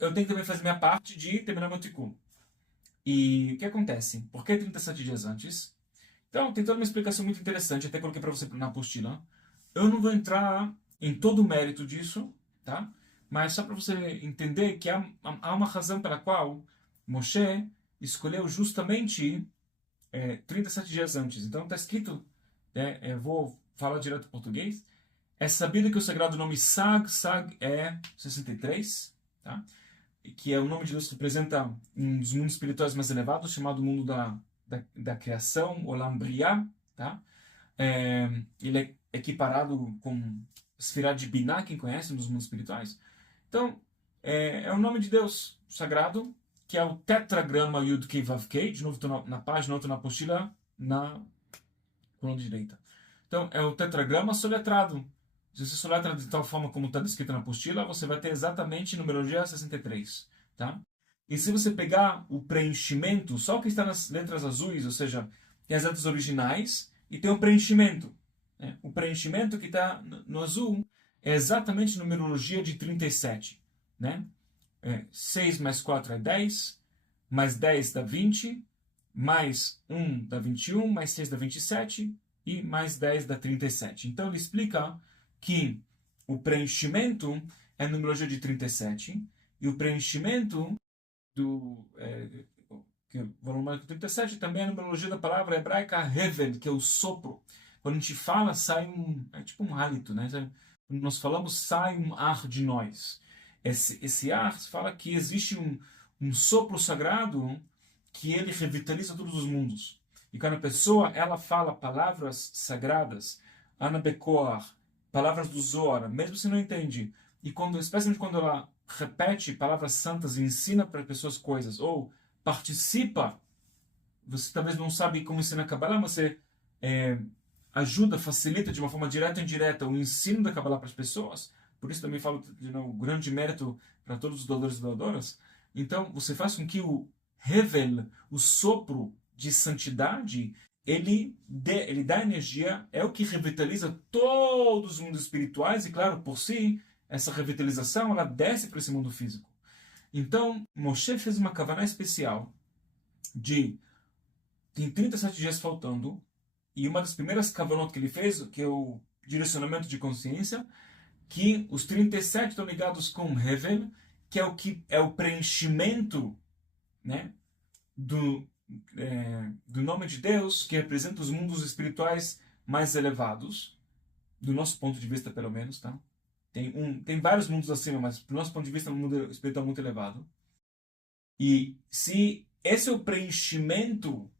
eu tenho que também fazer minha parte de terminar meu tikkun. E o que acontece? Por que 37 dias antes? Então, tem toda uma explicação muito interessante, até coloquei para você na apostila. Eu não vou entrar em todo o mérito disso, tá? Mas só para você entender que há uma razão pela qual Moshe escolheu justamente 37 dias antes. Então está escrito, eu vou falar direto em português, é sabido que o sagrado nome Sag é 63, tá? que é o nome de Deus que representa um dos mundos espirituais mais elevados, chamado mundo da criação, Olam Briah, tá? Ele é equiparado com Sfirah de Binah, quem conhece nos mundos espirituais. Então, é o nome de Deus sagrado, que é o tetragrama Yud Kei Vav Kei, de novo estou na página, outro na apostila, na coluna direita. Então, é o tetragrama soletrado. Se você soletra de tal forma como está descrito na apostila, você vai ter exatamente numerologia 63. Tá? E se você pegar o preenchimento, só o que está nas letras azuis, ou seja, tem as letras originais e tem o preenchimento. Né? O preenchimento que está no azul é exatamente numerologia de 37. Né? 6 mais 4 é 10, mais 10 dá 20, mais 1 dá 21, mais 6 dá 27 e mais 10 dá 37. Então ele explica que o preenchimento é a numerologia de 37 e o preenchimento do volume 37 também é a numerologia da palavra hebraica Hevel, que é o sopro. Quando a gente fala, sai é tipo um hálito, né? Quando nós falamos, sai um ar de nós. Esse ar fala que existe um sopro sagrado que ele revitaliza todos os mundos. E quando a pessoa ela fala palavras sagradas, Ana Bekoar, palavras do Zohar, mesmo se não entende, e especialmente quando ela repete palavras santas e ensina para pessoas coisas, ou participa, você talvez não sabe como ensinar a Kabbalah, você ajuda, facilita de uma forma direta ou indireta o ensino da Kabbalah para as pessoas. Por isso também falo de novo, grande mérito para todos os doadores e doadoras. Então, você faz com que o Hevel, o sopro de santidade, ele dá energia, é o que revitaliza todos os mundos espirituais e, claro, por si, essa revitalização, ela desce para esse mundo físico. Então, Moshe fez uma kavaná especial tem 37 dias faltando, e uma das primeiras kavanot que ele fez, que é o direcionamento de consciência, que os 37 estão ligados com Hevel, que é o preenchimento, né, do nome de Deus, que representa os mundos espirituais mais elevados, do nosso ponto de vista, pelo menos, tá? Tem vários mundos acima, mas do nosso ponto de vista, o mundo espiritual é muito elevado. E se esse é o preenchimento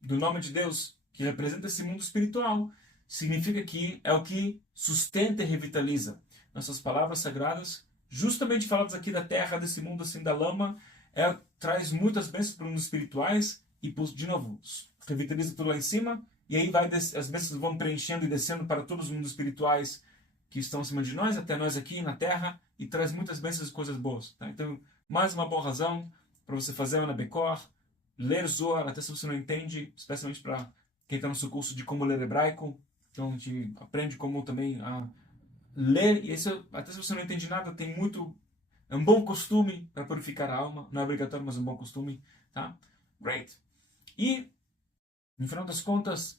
do nome de Deus, que representa esse mundo espiritual, significa que é o que sustenta e revitaliza. Nossas palavras sagradas, justamente faladas aqui da terra, desse mundo assim da lama, traz muitas bênçãos para os mundos espirituais e, de novo, revitaliza tudo lá em cima, e aí as bênçãos vão preenchendo e descendo para todos os mundos espirituais que estão acima de nós, até nós aqui na terra, e traz muitas bênçãos e coisas boas. Tá? Então, mais uma boa razão para você fazer Ana Bekor, ler Zohar, até se você não entende, especialmente para quem está no seu curso de como ler hebraico. Então a gente aprende como também a ler, e até se você não entende nada, é um bom costume para purificar a alma, não é obrigatório, mas é um bom costume, tá? Great! E, no final das contas,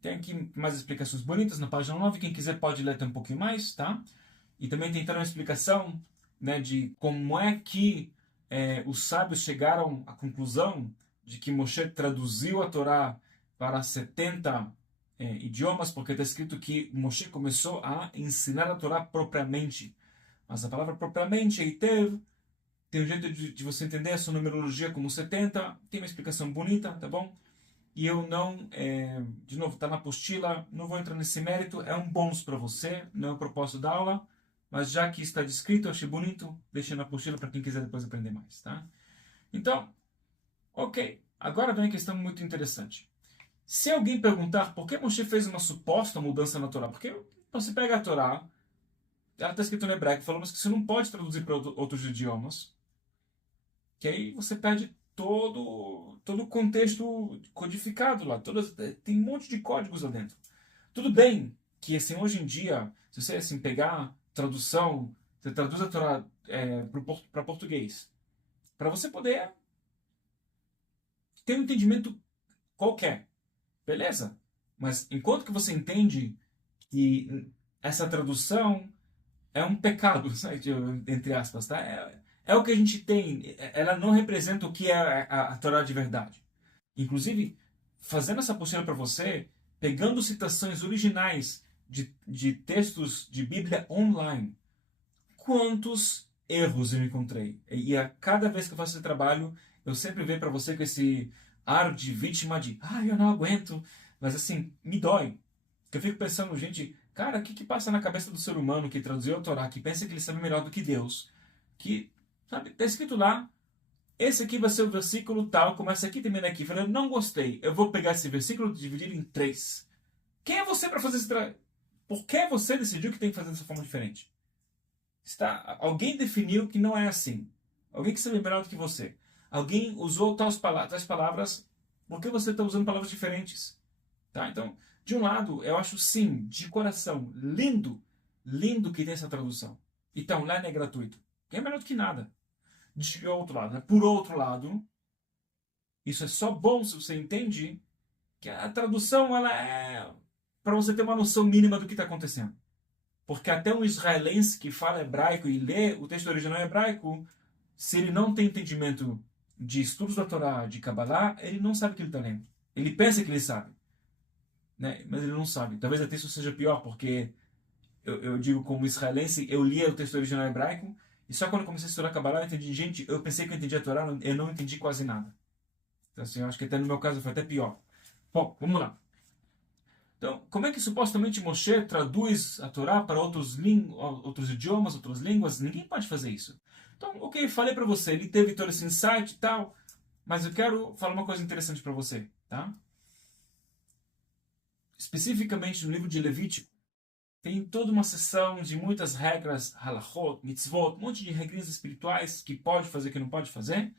tem aqui mais explicações bonitas na página 9, quem quiser pode ler até um pouquinho mais, tá? E também tem uma explicação, né, de como é que os sábios chegaram à conclusão de que Moshe traduziu a Torá para 70 idiomas, porque está escrito que Moshe começou a ensinar a Torá propriamente. Mas a palavra propriamente, Eitev, tem um jeito de você entender essa numerologia como 70, tem uma explicação bonita, tá bom? E eu não, de novo, está na apostila, não vou entrar nesse mérito, é um bônus para você, não é o propósito da aula, mas já que está descrito, eu achei bonito, deixei na apostila para quem quiser depois aprender mais, tá? Então, ok, agora vem uma questão muito interessante. Se alguém perguntar por que Moshe fez uma suposta mudança na Torá, porque você pega a Torá, ela está escrita no hebraico, falamos que você não pode traduzir para outros idiomas, que aí você perde todo o contexto codificado lá, tem um monte de códigos lá dentro. Tudo bem que assim, hoje em dia, se você assim, pegar tradução, você traduz a Torá para português, para você poder ter um entendimento qualquer, beleza? Mas enquanto que você entende que essa tradução é um pecado, sabe? Entre aspas, tá? É o que a gente tem, ela não representa o que é a Torá de verdade. Inclusive, fazendo essa apostila para você, pegando citações originais de textos de Bíblia online, quantos erros eu encontrei. E a cada vez que eu faço esse trabalho, eu sempre venho para você com esse ar de vítima de, eu não aguento. Mas assim, me dói. Eu fico pensando, gente, cara, o que que passa na cabeça do ser humano que traduziu a Torá, que pensa que ele sabe melhor do que Deus? Que, sabe, tá escrito lá, esse aqui vai ser o versículo tal, começa aqui e termina aqui. Falei, não gostei, eu vou pegar esse versículo e dividir em 3. Quem é você para fazer esse trabalho? Por que você decidiu que tem que fazer dessa forma diferente? Alguém definiu que não é assim. Alguém que sabe melhor do que você. Alguém usou tais palavras, por que você está usando palavras diferentes? Tá? Então, de um lado, eu acho sim, de coração, lindo, lindo que tem essa tradução. Então, lá não é gratuito. Que é melhor do que nada. De outro lado, né? Por outro lado, isso é só bom se você entende que a tradução ela é para você ter uma noção mínima do que está acontecendo. Porque até um israelense que fala hebraico e lê o texto original hebraico, se ele não tem entendimento de estudos da Torá, de Kabbalah, ele não sabe o que ele está lendo. Ele pensa que ele sabe, né? Mas ele não sabe. Talvez até isso seja pior, porque eu digo como israelense, eu lia o texto original hebraico, e só quando eu comecei a estudar Kabbalah eu entendi, gente, eu pensei que eu entendia a Torá, eu não entendi quase nada. Então assim, eu acho que até no meu caso foi até pior. Bom, vamos lá. Então, como é que supostamente Moshe traduz a Torá para outros idiomas, outras línguas? Ninguém pode fazer isso. Então, ok, falei para você, ele teve todo esse insight e tal, mas eu quero falar uma coisa interessante para você, tá? Especificamente no livro de Levítico, tem toda uma seção de muitas regras, halachot, mitzvot, um monte de regrinhas espirituais que pode fazer, que não pode fazer.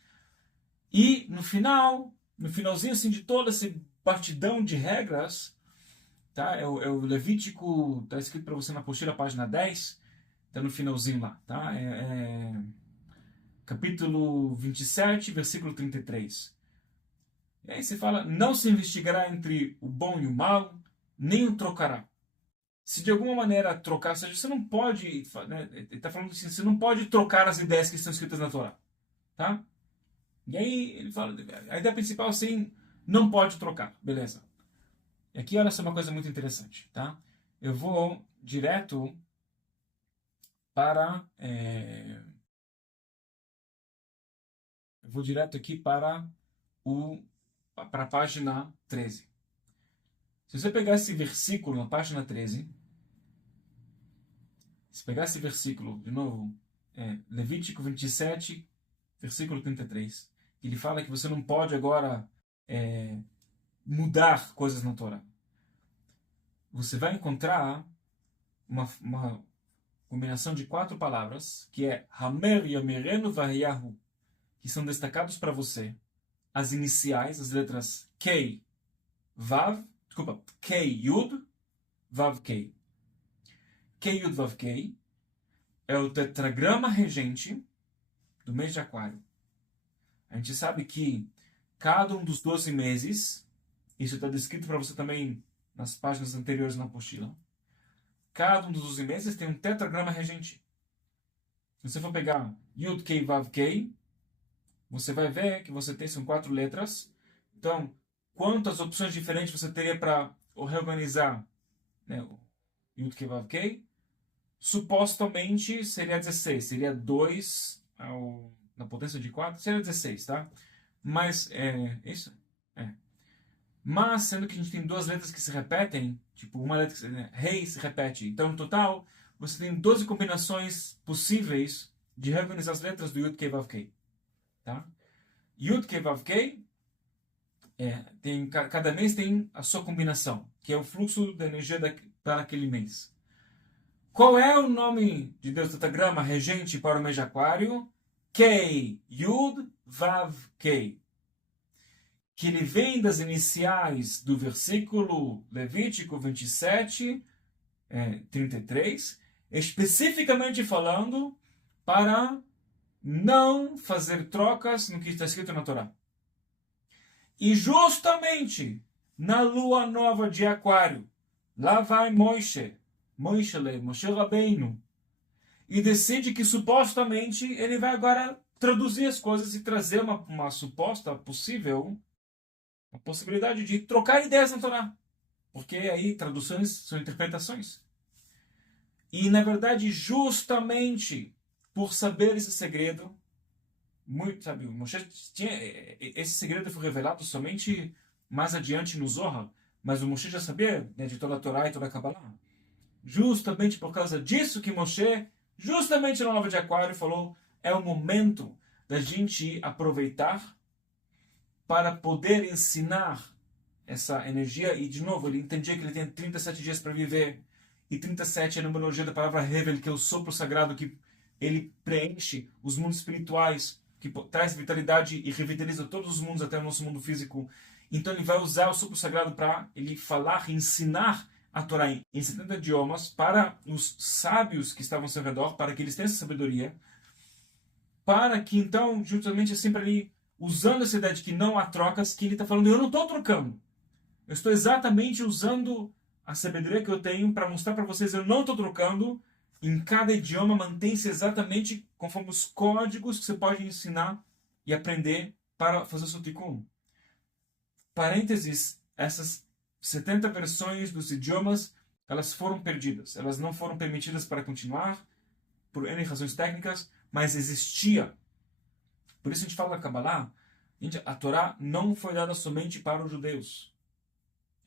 E no finalzinho assim, de toda essa batidão de regras, tá? É o Levítico, está escrito para você na apostila, página 10, está no finalzinho lá, tá? Capítulo 27, versículo 33. E aí você fala, não se investigará entre o bom e o mal, nem o trocará. Se de alguma maneira trocar, ou seja, você não pode, né, ele está falando assim, você não pode trocar as ideias que estão escritas na Torá, tá? E aí ele fala, a ideia principal assim, não pode trocar, beleza? E aqui olha só uma coisa muito interessante, tá? Eu vou direto para eu vou direto aqui para a página 13. Se você pegar esse versículo na página 13, se pegar esse versículo, de novo, Levítico 27, versículo 33, ele fala que você não pode agora mudar coisas na Torá. Você vai encontrar uma combinação de 4 palavras, que é Hamer, Yamerenu, Vahiyahu, que são destacados para você as iniciais, as letras K, Yud, Vav, K. K, Yud, Vav, K é o tetragrama regente do mês de Aquário. A gente sabe que cada um dos 12 meses, isso está descrito para você também nas páginas anteriores na apostila, cada um dos 12 meses tem um tetragrama regente. Se você for pegar Yud, K, Vav, K, você vai ver que você tem, são 4 letras. Então, quantas opções diferentes você teria para reorganizar, né, o Yud, K, Vav, K? Supostamente seria 16, seria 2 na potência de 4, seria 16, tá? Mas, isso? Mas, sendo que a gente tem 2 letras que se repetem, tipo, uma letra, rei se repete. Então, no total, você tem 12 combinações possíveis de reorganizar as letras do Yud, K, Vav, K. Tá? Yud, K, Vav, K, cada mês tem a sua combinação, que é o fluxo da energia para aquele mês. Qual é o nome de Deus do tetragrama regente para o mês de Aquário? K, Yud, Vav, K. Que ele vem das iniciais do versículo Levítico 27, 33, especificamente falando para não fazer trocas no que está escrito na Torá. E justamente na lua nova de Aquário, lá vai Moshe Rabbeinu, e decide que supostamente ele vai agora traduzir as coisas e trazer uma suposta uma possibilidade de trocar ideias na Torá. Porque aí traduções são interpretações. E na verdade, justamente por saber esse segredo, muito, sabe, o Moshe tinha, esse segredo foi revelado somente mais adiante no Zohar, mas o Moshe já sabia, né, de toda a Torá e toda a Kabbalah. Justamente por causa disso que Moshe, justamente na Nova de Aquário, falou, é o momento da gente aproveitar para poder ensinar essa energia, e de novo, ele entendia que ele tem 37 dias para viver, e 37 é a numerologia da palavra Hevel, que é o sopro sagrado que ele preenche os mundos espirituais, que traz vitalidade e revitaliza todos os mundos até o nosso mundo físico. Então ele vai usar o sopro sagrado para ele falar e ensinar a Torá em 70 idiomas para os sábios que estavam ao seu redor, para que eles tenham essa sabedoria, para que então, justamente é sempre ali, usando essa ideia de que não há trocas, que ele está falando, eu não estou trocando. Eu estou exatamente usando a sabedoria que eu tenho para mostrar para vocês, eu não estou trocando. Em cada idioma mantém-se exatamente conforme os códigos que você pode ensinar e aprender para fazer o seu tikkun. Parênteses, essas 70 versões dos idiomas, elas foram perdidas. Elas não foram permitidas para continuar, por N razões técnicas, mas existia. Por isso a gente fala da Kabbalah, a Torá não foi dada somente para os judeus.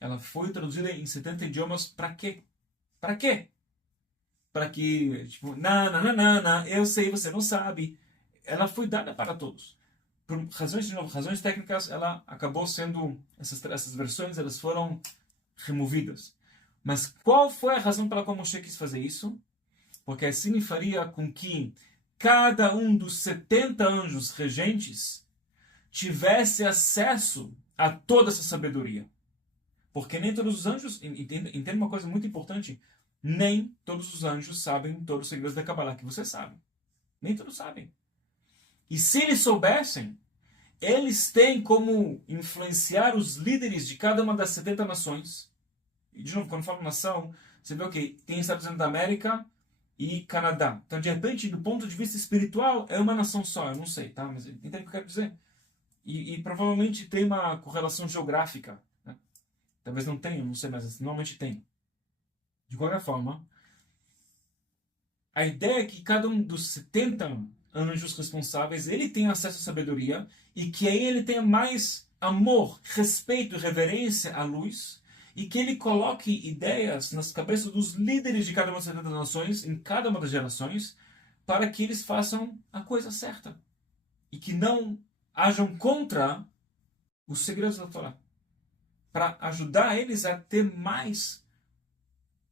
Ela foi traduzida em 70 idiomas para quê? Para quê? Para que, tipo, não, eu sei, você não sabe. Ela foi dada para todos. Por razões, de novo, razões técnicas, ela acabou sendo, essas versões, elas foram removidas. Mas qual foi a razão pela qual Moshe quis fazer isso? Porque assim faria com que cada um dos 70 anjos regentes tivesse acesso a toda essa sabedoria. Porque nem todos os anjos, entenda uma coisa muito importante, nem todos os anjos sabem todos os segredos da Kabbalah que você sabe. Nem todos sabem. E se eles soubessem, eles têm como influenciar os líderes de cada uma das 70 nações. E de novo, quando eu falo nação, você vê o que tem Estados Unidos da América e Canadá. Então, de repente, do ponto de vista espiritual, é uma nação só. Eu não sei, tá? Mas entende o que eu quero dizer? E provavelmente tem uma correlação geográfica. Né? Talvez não tenha, não sei, mas normalmente tem. De qualquer forma, a ideia é que cada um dos 70 anjos responsáveis, ele tem acesso à sabedoria e que aí ele tenha mais amor, respeito e reverência à luz e que ele coloque ideias nas cabeças dos líderes de cada uma das 70 nações, em cada uma das gerações, para que eles façam a coisa certa e que não hajam contra os segredos da Torá, para ajudar eles a ter mais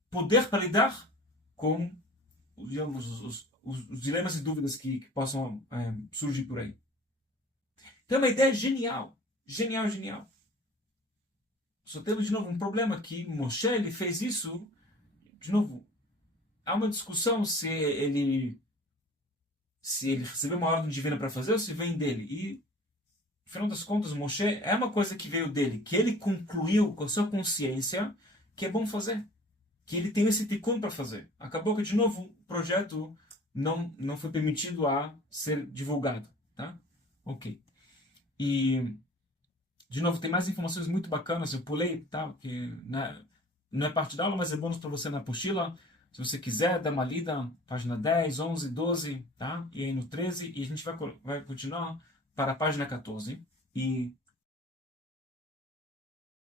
poder para lidar com, digamos, os dilemas e dúvidas que possam surgir por aí. Então é uma ideia genial. Genial, genial. Só temos, de novo, um problema que Moshe ele fez isso, de novo, há uma discussão se ele recebeu uma ordem divina para fazer ou se vem dele. E, no final das contas, Moshe é uma coisa que veio dele, que ele concluiu com a sua consciência que é bom fazer. Que ele tem esse tikkun para fazer. Acabou que, de novo, o projeto não foi permitido a ser divulgado. Tá? Ok. E, de novo, tem mais informações muito bacanas. Eu pulei, tá? Porque não é parte da aula, mas é bônus para você na apostila. Se você quiser, dá uma lida. Página 10, 11, 12, tá? E aí no 13. E a gente vai continuar para a página 14. E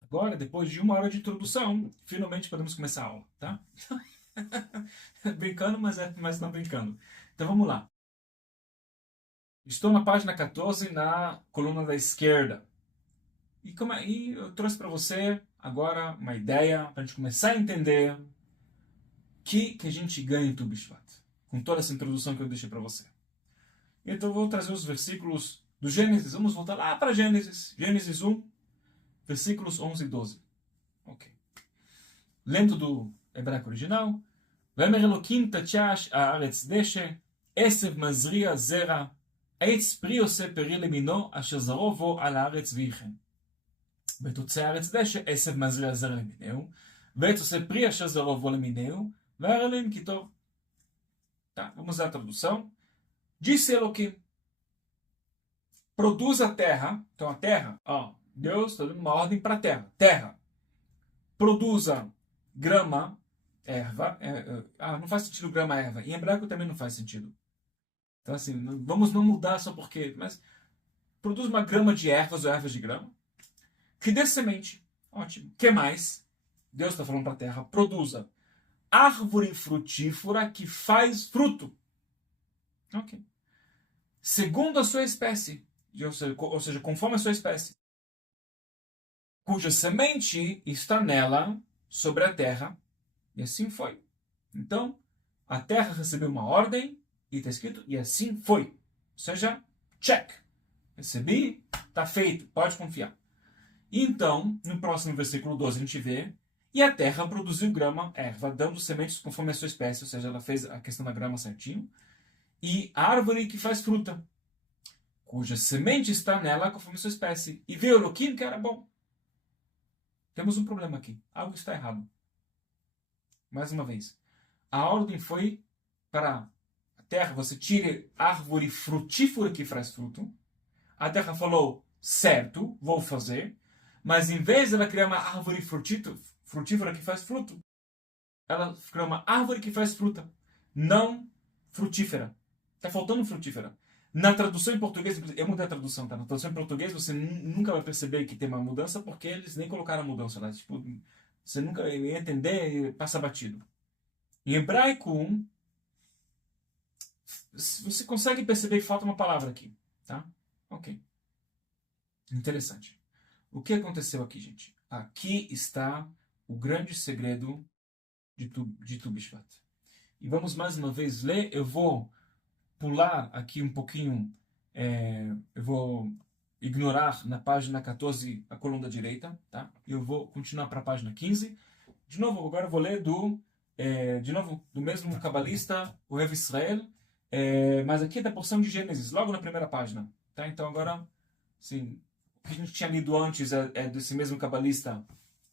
agora, depois de 1 hora de introdução, finalmente podemos começar a aula, tá? Brincando, mas não brincando. Então vamos lá. Estou na página 14, na coluna da esquerda. E eu trouxe para você agora uma ideia para a gente começar a entender o que a gente ganha em Tu B'Shvat, com toda essa introdução que eu deixei para você. Então eu vou trazer os versículos do Gênesis. Vamos voltar lá para Gênesis. Gênesis 1, versículos 11 e 12. Ok. Lendo do hebraico original. Ve'emer Elokim tachash haaretz deshe, esev mazria zera, עץ פרי עושה פרי למינו, אשר זרעו בו על הארץ ויחם. ותוצא הארץ דשא, עשב מזריע זרע למיניהו, ועץ עושה פרי אשר זרעו בו למיניהו, והרעלים כי טוב. Tá, vamos à tradução. Disse Eloquim: produz a terra. Então a terra, ó, Deus está dando uma ordem para a terra. Terra, produza grama, erva. Não faz sentido grama, erva. Em hebraico também não faz sentido. Então, assim, vamos não mudar só porque... Mas produz uma grama de ervas ou ervas de grama, que dê semente. Ótimo. O que mais? Deus está falando para a terra, produza árvore frutífera que faz fruto. Ok. Segundo a sua espécie, ou seja, conforme a sua espécie, cuja semente está nela, sobre a terra, e assim foi. Então, a terra recebeu uma ordem, e está escrito, e assim foi. Ou seja, check. Recebi, está feito, pode confiar. Então, no próximo versículo 12, a gente vê, e a terra produziu grama, erva, dando sementes conforme a sua espécie, ou seja, ela fez a questão da grama certinho, e árvore que faz fruta, cuja semente está nela conforme a sua espécie. E viu Elohim que era bom. Temos um problema aqui. Algo está errado. Mais uma vez. A ordem foi para a terra, você tire árvore frutífera que faz fruto. A terra falou, certo, vou fazer. Mas em vez de ela criar uma árvore frutífera que faz fruto, ela criou uma árvore que faz fruta, não frutífera. Está faltando frutífera. Na tradução em português, eu mudei a tradução, tá? Na tradução em português você nunca vai perceber que tem uma mudança porque eles nem colocaram a mudança lá. Tipo, você nunca ia entender e passa batido. Em hebraico, você consegue perceber que falta uma palavra aqui, tá? Ok. Interessante. O que aconteceu aqui, gente? Aqui está o grande segredo de Tu Bishvat. E vamos mais uma vez ler. Eu vou pular aqui um pouquinho. Eu vou ignorar na página 14 a coluna direita, tá? Eu vou continuar para a página 15. De novo, agora eu vou ler do mesmo cabalista, o Rev Israel, mas aqui é da porção de Gênesis, logo na primeira página, tá? Então agora, sim, o que a gente tinha lido antes é desse mesmo cabalista,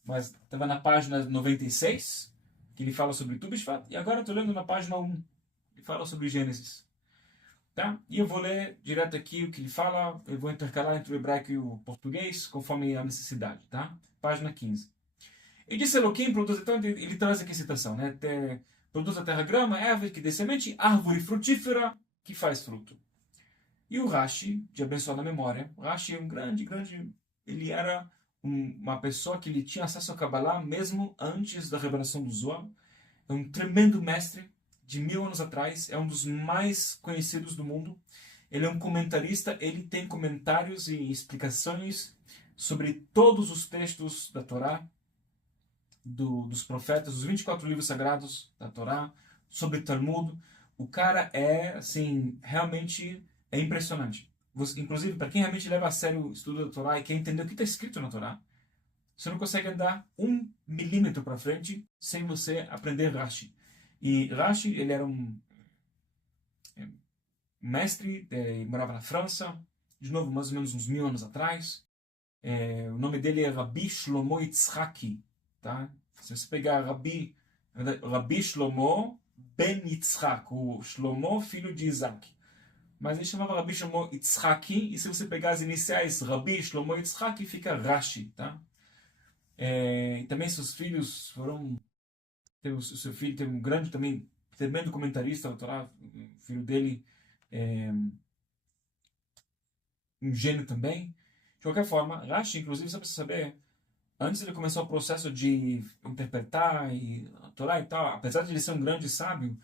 mas estava na página 96, que ele fala sobre Tu Bishvat, e agora estou lendo na página 1, que fala sobre Gênesis. Tá? E eu vou ler direto aqui o que ele fala, eu vou intercalar entre o hebraico e o português, conforme a necessidade. Tá? Página 15. E disse Elohim, produz, então ele traz aqui a citação, né? Produz a terra grama, erva que dê semente, árvore frutífera que faz fruto. E o Rashi, de abençoada memória, o Rashi é um grande, ele era uma pessoa que ele tinha acesso a Kabbalah mesmo antes da revelação do Zohar. É um tremendo mestre de 1000 anos atrás, é um dos mais conhecidos do mundo. Ele é um comentarista, ele tem comentários e explicações sobre todos os textos da Torá, dos profetas, os 24 livros sagrados da Torá, sobre Talmud. O cara é, assim, realmente é impressionante. Inclusive, para quem realmente leva a sério o estudo da Torá e quer entender o que está escrito na Torá, você não consegue andar 1 milímetro para frente sem você aprender Rashi. E Rashi, ele era um mestre, morava na França, de novo, mais ou menos uns 1000 anos atrás. O nome dele é Rabbi Shlomo Yitzhaki. Tá? Se você pegar Rabbi Shlomo ben Yitzhak, o Shlomo, filho de Isaac. Mas ele chamava Rabbi Shlomo Yitzhaki, e se você pegar as iniciais Rabbi Shlomo Yitzhaki, fica Rashi. Tá? E também seus filhos foram... O seu filho tem um grande também, tremendo comentarista da Torá, o filho dele é um gênio também. De qualquer forma, Rashi, inclusive, só para você saber, antes ele começou o processo de interpretar a Torá e tal, apesar de ele ser um grande sábio,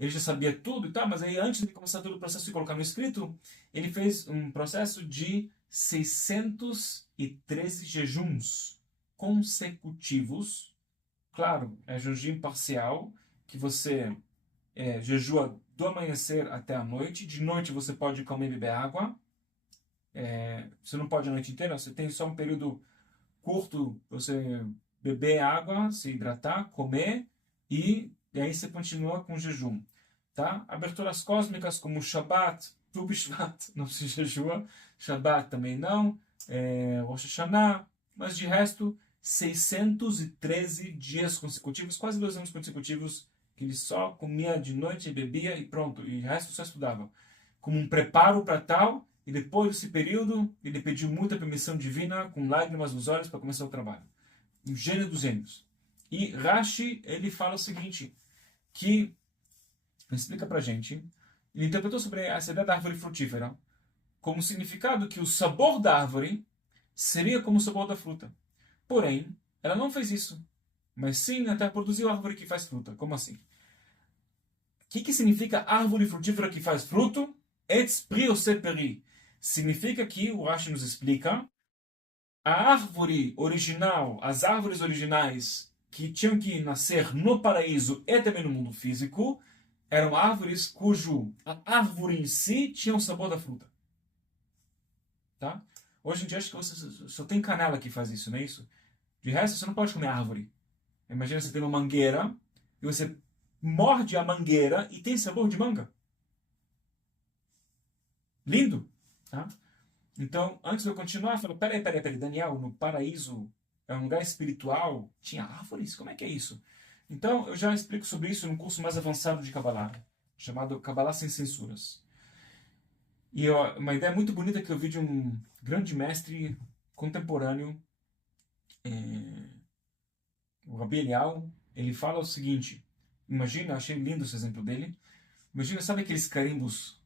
ele já sabia tudo e tal, mas aí antes de começar todo o processo de colocar no escrito, ele fez um processo de 613 jejuns consecutivos. Claro, é jejum parcial, que você jejua do amanhecer até a noite. De noite você pode comer e beber água. Você não pode a noite inteira, você tem só um período curto para você beber água, se hidratar, comer, e aí você continua com o jejum. Tá? Aberturas cósmicas como Shabbat, Tu Bishvat, não se jejua, Shabbat também não, Rosh Hashanah, mas de resto 613 dias consecutivos, quase 2 anos consecutivos, que ele só comia de noite e bebia e pronto, e o resto só estudava. Como um preparo para tal, e depois desse período, ele pediu muita permissão divina, com lágrimas nos olhos, para começar o trabalho. Um gênio dos gênios. E Rashi, ele fala o seguinte, que explica pra gente, Ele interpretou sobre essa ideia da árvore frutífera como significado que o sabor da árvore seria como o sabor da fruta. Porém, ela não fez isso, mas sim até produziu árvore que faz fruta. Como assim? O que significa árvore frutífera que faz fruto? Etz pri ose peri. Significa que, o Rashi nos explica, a árvore original, as árvores originais que tinham que nascer no paraíso e também no mundo físico, eram árvores cujo a árvore em si tinha o sabor da fruta. Tá? Hoje em dia acho que você só tem canela que faz isso, não é isso? De resto, você não pode comer árvore. Imagina você tem uma mangueira e você morde a mangueira e tem sabor de manga. Lindo, tá? Então, antes de eu continuar, eu falo, peraí, Daniel, no paraíso é um lugar espiritual, tinha árvores? Como é que é isso? Então, eu já explico sobre isso num curso mais avançado de Kabbalah, chamado Kabbalah Sem Censuras. E uma ideia muito bonita que eu vi de um grande mestre contemporâneo, o Rabi Eliyahu, ele fala o seguinte, imagina, achei lindo esse exemplo dele, imagina, sabe aqueles carimbos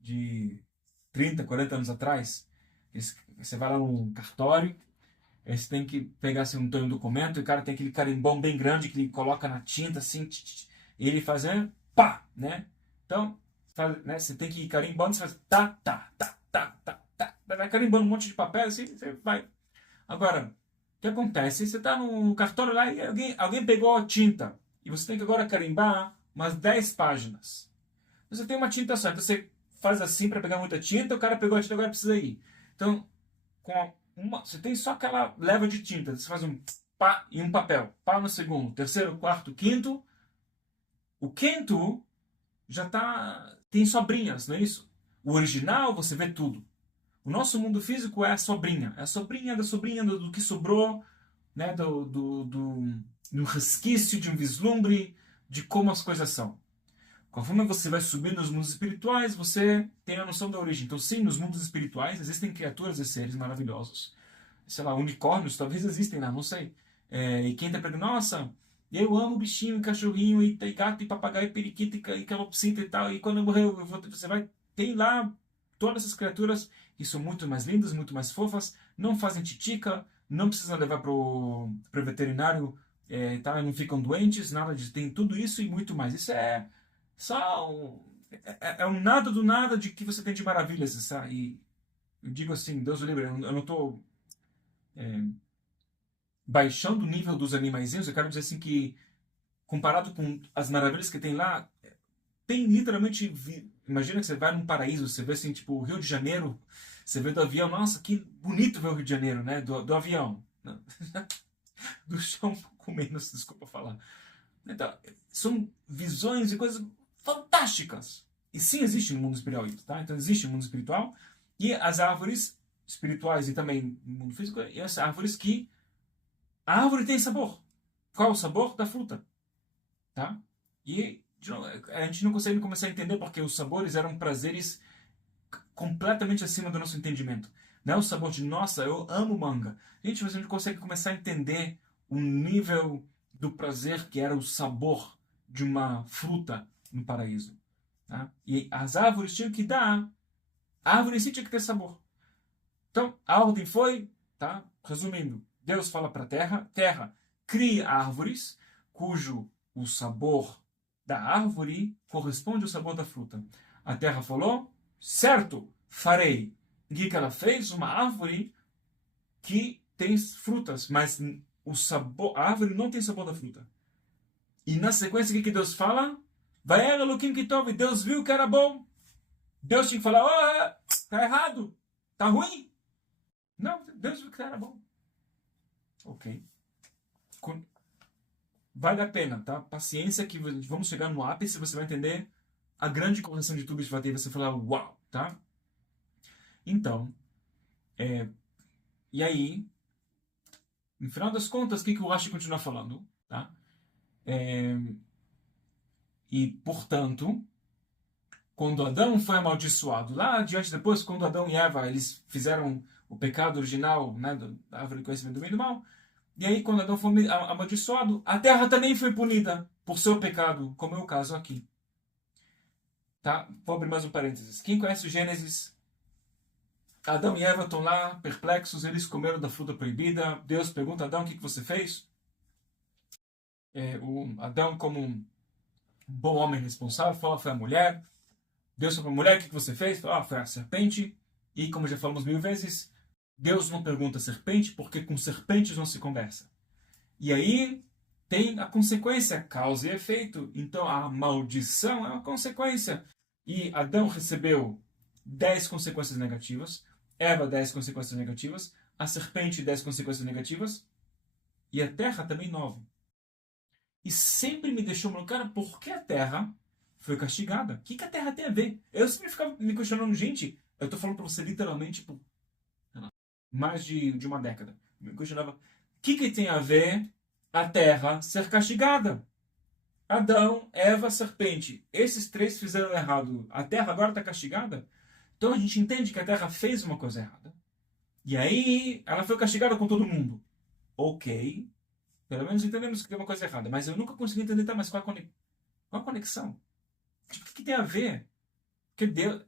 de 30, 40 anos atrás? Você vai lá num cartório, aí você tem que pegar assim, um documento, e o cara tem aquele carimbão bem grande que ele coloca na tinta, assim, e ele faz, pá, né? Então, né, você tem que ir carimbando, você faz tá, vai carimbando um monte de papel, assim, você vai. Agora, o que acontece? Você está no cartório lá e alguém pegou a tinta, e você tem que agora carimbar umas 10 páginas. Você tem uma tinta só, então você faz assim para pegar muita tinta, o cara pegou a tinta, agora precisa ir. Então, você tem só aquela leva de tinta, você faz um pá e um papel, pá no segundo, terceiro, quarto, quinto. O quinto já tem sobrinhas, não é isso? O original você vê tudo. O nosso mundo físico é a sobrinha da sobrinha do que sobrou, né, do resquício de um vislumbre de como as coisas são. Conforme você vai subir nos mundos espirituais, você tem a noção da origem. Então, sim, nos mundos espirituais existem criaturas e seres maravilhosos. Sei lá, unicórnios talvez existem lá, não sei. E quem está perguntando, nossa, eu amo bichinho, e cachorrinho, e gato, e papagaio, e periquito, e calopsita e tal, e quando eu morrer, você vai ter lá todas essas criaturas que são muito mais lindas, muito mais fofas, não fazem titica, não precisam levar para o veterinário, tá? Não ficam doentes, nada disso. Tem tudo isso e muito mais. Isso é só um nada do nada de que você tem de maravilhas. Sabe? E eu digo assim, Deus o livre, eu não estou baixando o nível dos animaizinhos, eu quero dizer assim que, comparado com as maravilhas que tem lá, tem literalmente... Imagina que você vai num paraíso, você vê assim, tipo, o Rio de Janeiro, você vê do avião, nossa, que bonito ver o Rio de Janeiro, né? Do avião. Do chão, um pouco menos, desculpa falar. Então, são visões e coisas fantásticas. E sim, existe no mundo espiritual isso, tá? Então, existe no mundo espiritual. E as árvores espirituais e também no mundo físico, e as árvores que... A árvore tem sabor. Qual é o sabor? Da fruta. Tá? E a gente não consegue começar a entender porque os sabores eram prazeres completamente acima do nosso entendimento. Não é o sabor de, nossa, eu amo manga. Gente, mas a gente consegue começar a entender o nível do prazer que era o sabor de uma fruta no paraíso. Tá? E as árvores tinham que dar, a árvore em si tinha que ter sabor. Então, a ordem foi, tá? Resumindo, Deus fala para a terra, crie árvores cujo o sabor da árvore corresponde ao sabor da fruta. A terra falou, certo, farei. O que ela fez? Uma árvore que tem frutas, mas a árvore não tem sabor da fruta. E na sequência, o que Deus fala? Vai era Elohim Kitov, Deus viu que era bom. Deus tinha que falar, tá errado, tá ruim. Não, Deus viu que era bom. Ok. Vale a pena, tá? Paciência que vamos chegar no ápice, você vai entender a grande correção de tudo isso vai ter, você falar, uau, tá? Então, e aí, no final das contas, o que o Rashi continua falando, tá? E, portanto, quando Adão foi amaldiçoado, lá adiante depois, quando Adão e Eva, eles fizeram o pecado original, né, da árvore do conhecimento do bem e do mal, e aí quando Adão foi amaldiçoado, a terra também foi punida por seu pecado, como é o caso aqui. Tá? Vou abrir mais um parênteses. Quem conhece o Gênesis? Adão e Eva estão lá, perplexos, eles comeram da fruta proibida. Deus pergunta a Adão: o que você fez? O Adão, como um bom homem responsável, fala: foi a mulher. Deus falou: mulher, o que você fez? Fala: foi a serpente. E como já falamos mil vezes, Deus não pergunta a serpente, porque com serpentes não se conversa. E aí tem a consequência, causa e efeito. Então a maldição é uma consequência. E Adão recebeu 10 consequências negativas, Eva 10 consequências negativas, a serpente 10 consequências negativas, e a terra também 9. E sempre me deixou mal, cara, por que a terra foi castigada? O que a terra tem a ver? Eu sempre ficava me questionando, gente, eu estou falando para você literalmente por mais de uma década. Me questionava, o que tem a ver a terra ser castigada? Adão, Eva, serpente. Esses três fizeram errado. A terra agora está castigada? Então a gente entende que a terra fez uma coisa errada. E aí ela foi castigada com todo mundo. Ok. Pelo menos entendemos que tem uma coisa errada. Mas eu nunca consegui entender, tá, mas qual a conexão? Tipo, o que tem a ver? Porque Deus,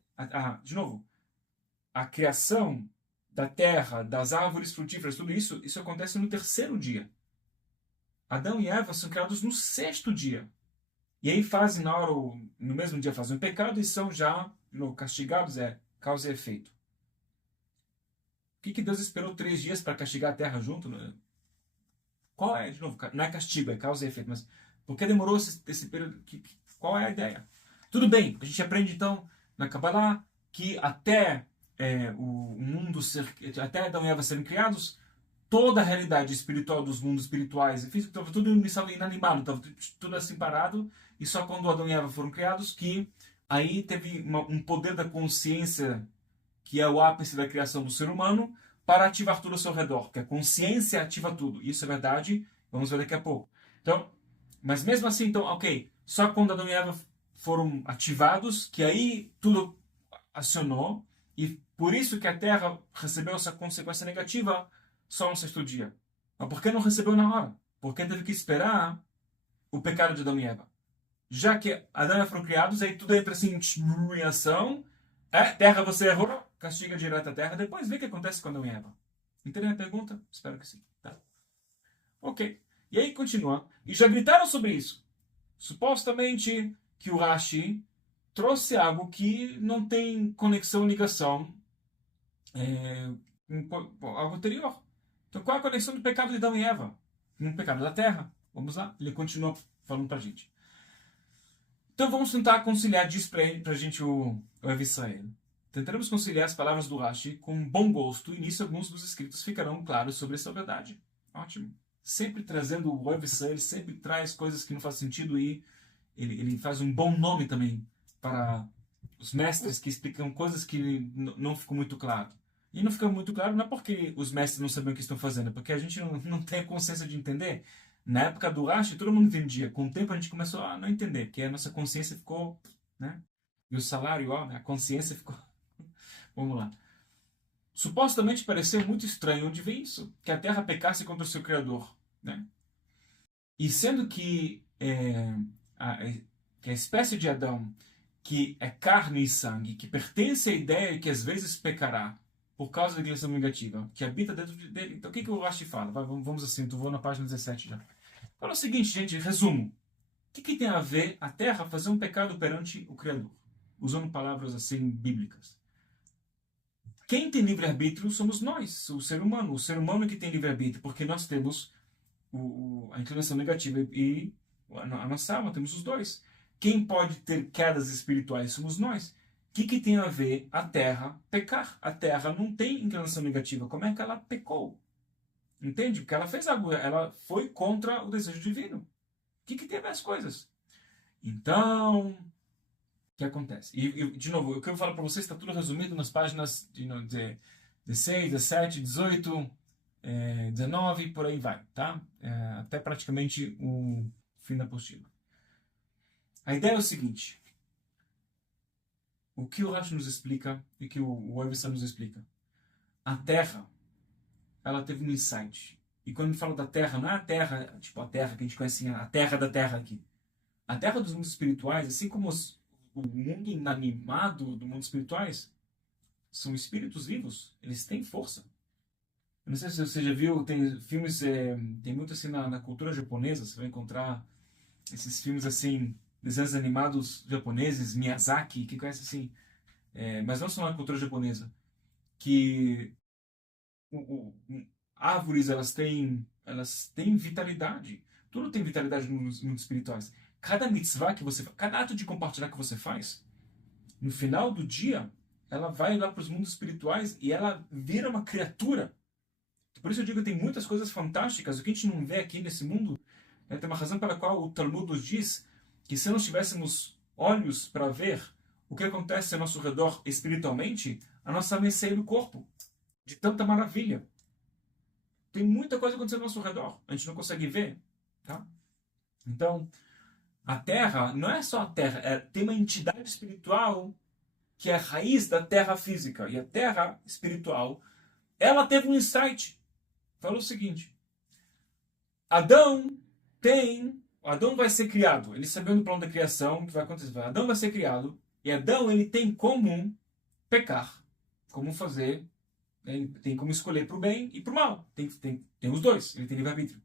de novo, a criação da terra, das árvores frutíferas, tudo isso acontece no terceiro dia. Adão e Eva são criados no sexto dia. E aí fazem no mesmo dia fazem um pecado e são já castigados, causa e efeito. O que Deus esperou 3 dias para castigar a terra junto? Qual é, de novo, não é castigo, é causa e efeito, mas por que demorou esse período? Qual é a ideia? Tudo bem, a gente aprende então na Kabbalah que até o mundo até Adão e Eva serem criados, toda a realidade espiritual dos mundos espirituais e físicos estava tudo inanimado, estava tudo assim parado, e só quando Adão e Eva foram criados que aí teve um poder da consciência que é o ápice da criação do ser humano para ativar tudo ao seu redor, porque a consciência ativa tudo. Isso é verdade, vamos ver daqui a pouco. Então, mas mesmo assim, então, ok, só quando Adão e Eva foram ativados que aí tudo acionou, e por isso que a Terra recebeu essa consequência negativa só no sexto dia. Mas por que não recebeu na hora? Porque teve que esperar o pecado de Adão e Eva. Já que Adão e Eva foram criados, aí tudo entra assim em ação. Terra, você errou, castiga direto a Terra, depois vê o que acontece com Adão e Eva. Entendeu a pergunta? Espero que sim. Tá. Ok. E aí continua. E já gritaram sobre isso. Supostamente que o Rashi trouxe algo que não tem conexão, ligação com algo anterior. Então qual é a conexão do pecado de Adão e Eva? Com o pecado da terra. Vamos lá. Ele continua falando pra gente. Então vamos tentar conciliar, diz pra gente o Ev Israel. Tentaremos conciliar as palavras do Rashi com bom gosto, e nisso alguns dos escritos ficarão claros sobre essa verdade. Ótimo. Sempre trazendo o Ev Israel, sempre traz coisas que não fazem sentido, e ele faz um bom nome também para os mestres que explicam coisas que não ficam muito claro. E não fica muito claro não é porque os mestres não sabem o que estão fazendo, é porque a gente não tem a consciência de entender. Na época do Rashi, todo mundo entendia. Com o tempo a gente começou a não entender, porque a nossa consciência ficou, né? E o salário, ó, a consciência ficou... Vamos lá. Supostamente pareceu muito estranho onde vem isso, que a Terra pecasse contra o seu Criador, né? E sendo que a espécie de Adão, que é carne e sangue, que pertence à ideia que às vezes pecará por causa da inclinação negativa, que habita dentro dele. Então o que o Rashi fala? Vamos assim, tu vou na página 17 já. Fala o seguinte, gente, resumo. O que tem a ver a Terra fazer um pecado perante o Criador? Usando palavras assim bíblicas. Quem tem livre-arbítrio somos nós, o ser humano. O ser humano que tem livre-arbítrio, porque nós temos a inclinação negativa e a nossa alma, temos os dois. Quem pode ter quedas espirituais somos nós. O que tem a ver a Terra pecar? A Terra não tem inclinação negativa. Como é que ela pecou? Entende? Porque ela fez algo, ela foi contra o desejo divino. O que tem a ver as coisas? Então, o que acontece? E de novo, o que eu falo para vocês está tudo resumido nas páginas de 16, 17, 18, 19, por aí vai, tá? Até praticamente o fim da apostila. A ideia é o seguinte: o que o Rashi nos explica e que o Emerson nos explica. A Terra, ela teve um insight. E quando fala da Terra, não é a Terra, tipo a Terra que a gente conhece, a Terra da Terra aqui. A Terra dos mundos espirituais, assim como o mundo inanimado do mundo espirituais são espíritos vivos. Eles têm força. Eu não sei se você já viu, tem filmes, tem muito assim na cultura japonesa, você vai encontrar esses filmes assim, desenhos animados japoneses, Miyazaki, que conhece assim, mas não só na cultura japonesa, que árvores elas têm vitalidade. Tudo tem vitalidade nos mundos espirituais. Cada mitzvah que você faz, cada ato de compartilhar que você faz, no final do dia, ela vai lá para os mundos espirituais e ela vira uma criatura. Por isso eu digo que tem muitas coisas fantásticas. O que a gente não vê aqui nesse mundo, tem uma razão pela qual o Talmud nos diz que se nós tivéssemos olhos para ver o que acontece ao nosso redor espiritualmente, a nossa alma ia sair do corpo, de tanta maravilha. Tem muita coisa acontecendo ao nosso redor, a gente não consegue ver. Tá? Então, a Terra não é só a Terra, tem uma entidade espiritual que é a raiz da Terra física. E a Terra espiritual, ela teve um insight. Falou o seguinte: Adão vai ser criado. Ele sabia no plano da criação que vai acontecer. Adão vai ser criado e Adão ele tem como pecar, como fazer, tem como escolher para o bem e para o mal. Tem os dois. Ele tem livre-arbítrio.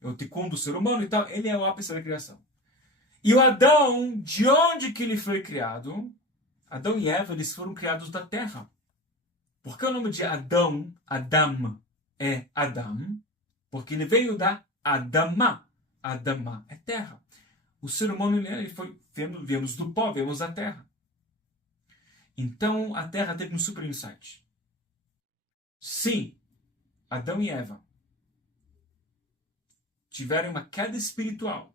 É o tikkun do ser humano e tal. Ele é o ápice da criação. E o Adão, de onde que ele foi criado? Adão e Eva, eles foram criados da terra. Por que o nome de Adão, Adam, é Adam? Porque ele veio da Adama. Adama é terra. O ser humano, ele foi, viemos do pó, viemos da terra. Então, a terra teve um super insight. Sim, Adão e Eva tiveram uma queda espiritual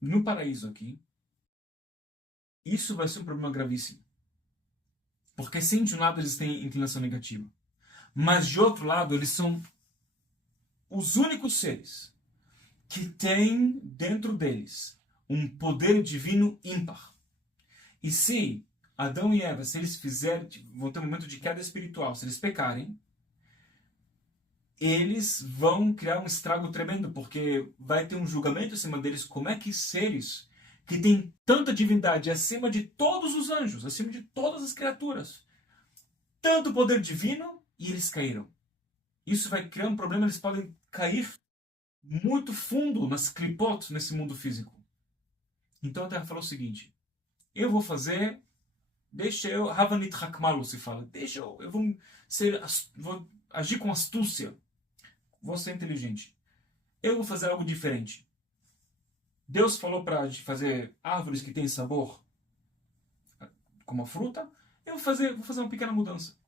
no paraíso aqui, isso vai ser um problema gravíssimo. Porque sim, de um lado eles têm inclinação negativa, mas de outro lado eles são os únicos seres que têm dentro deles um poder divino ímpar. E se Adão e Eva, se eles fizerem, vão ter um momento de queda espiritual, se eles pecarem, eles vão criar um estrago tremendo, porque vai ter um julgamento em cima deles. Como é que seres que têm tanta divindade acima de todos os anjos, acima de todas as criaturas, tanto poder divino, e eles caíram? Isso vai criar um problema, eles podem cair muito fundo nas clipot, nesse mundo físico. Então a Terra falou o seguinte: eu vou fazer, deixa eu, Havanit Hakmalu se fala, eu vou agir com astúcia, vou ser inteligente. Eu vou fazer algo diferente. Deus falou para a gente fazer árvores que têm sabor como a fruta. Eu vou fazer uma pequena mudança.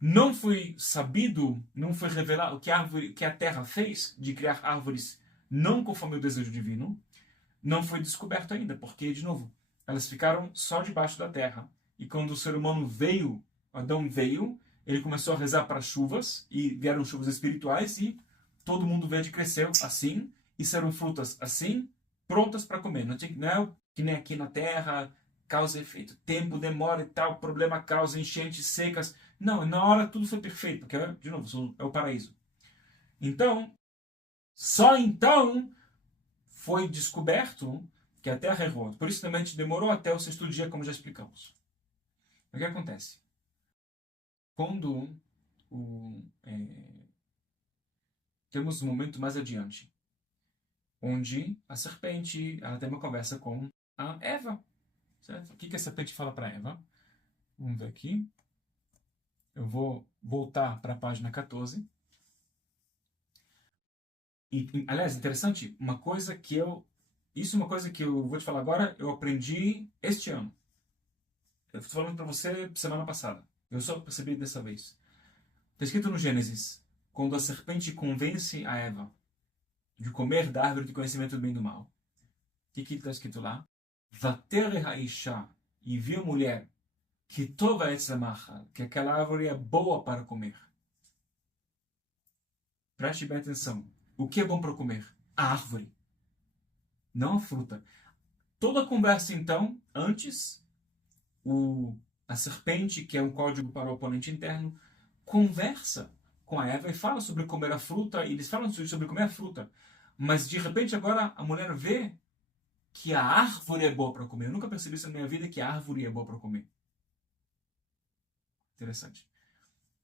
Não foi sabido, não foi revelado o que a terra fez de criar árvores não conforme o desejo divino. Não foi descoberto ainda, porque, de novo, elas ficaram só debaixo da terra. E quando o ser humano veio, Adão veio, ele começou a rezar para chuvas, e vieram chuvas espirituais, e todo mundo verde cresceu assim, e serão frutas assim, prontas para comer. Não é que nem aqui na terra, causa e efeito. Tempo, demora e tal, problema causa, enchentes, secas. Não, na hora tudo foi perfeito, porque, de novo, é o paraíso. Então, só então foi descoberto que a Terra é redonda. Por isso também a gente demorou até o sexto dia, como já explicamos. O que acontece? Quando temos um momento mais adiante, onde a serpente ela tem uma conversa com a Eva. Certo? O que a serpente fala para Eva? Vamos ver aqui. Eu vou voltar para a página 14. E, aliás, interessante, isso é uma coisa que eu vou te falar agora, eu aprendi este ano. Eu estou falando para você semana passada. Eu só percebi dessa vez. Está escrito no Gênesis, quando a serpente convence a Eva de comer da árvore de conhecimento do bem e do mal. O que está escrito lá? Vater ha'isha, e viu a mulher, que tova etz lamachal, que aquela árvore é boa para comer. Preste bem atenção. O que é bom para comer? A árvore, não a fruta. Toda a conversa, então, antes, a serpente, que é um código para o oponente interno, conversa com a Eva e fala sobre comer a fruta, e eles falam sobre comer a fruta. Mas, de repente, agora a mulher vê que a árvore é boa para comer. Eu nunca percebi isso na minha vida, que a árvore é boa para comer. Interessante.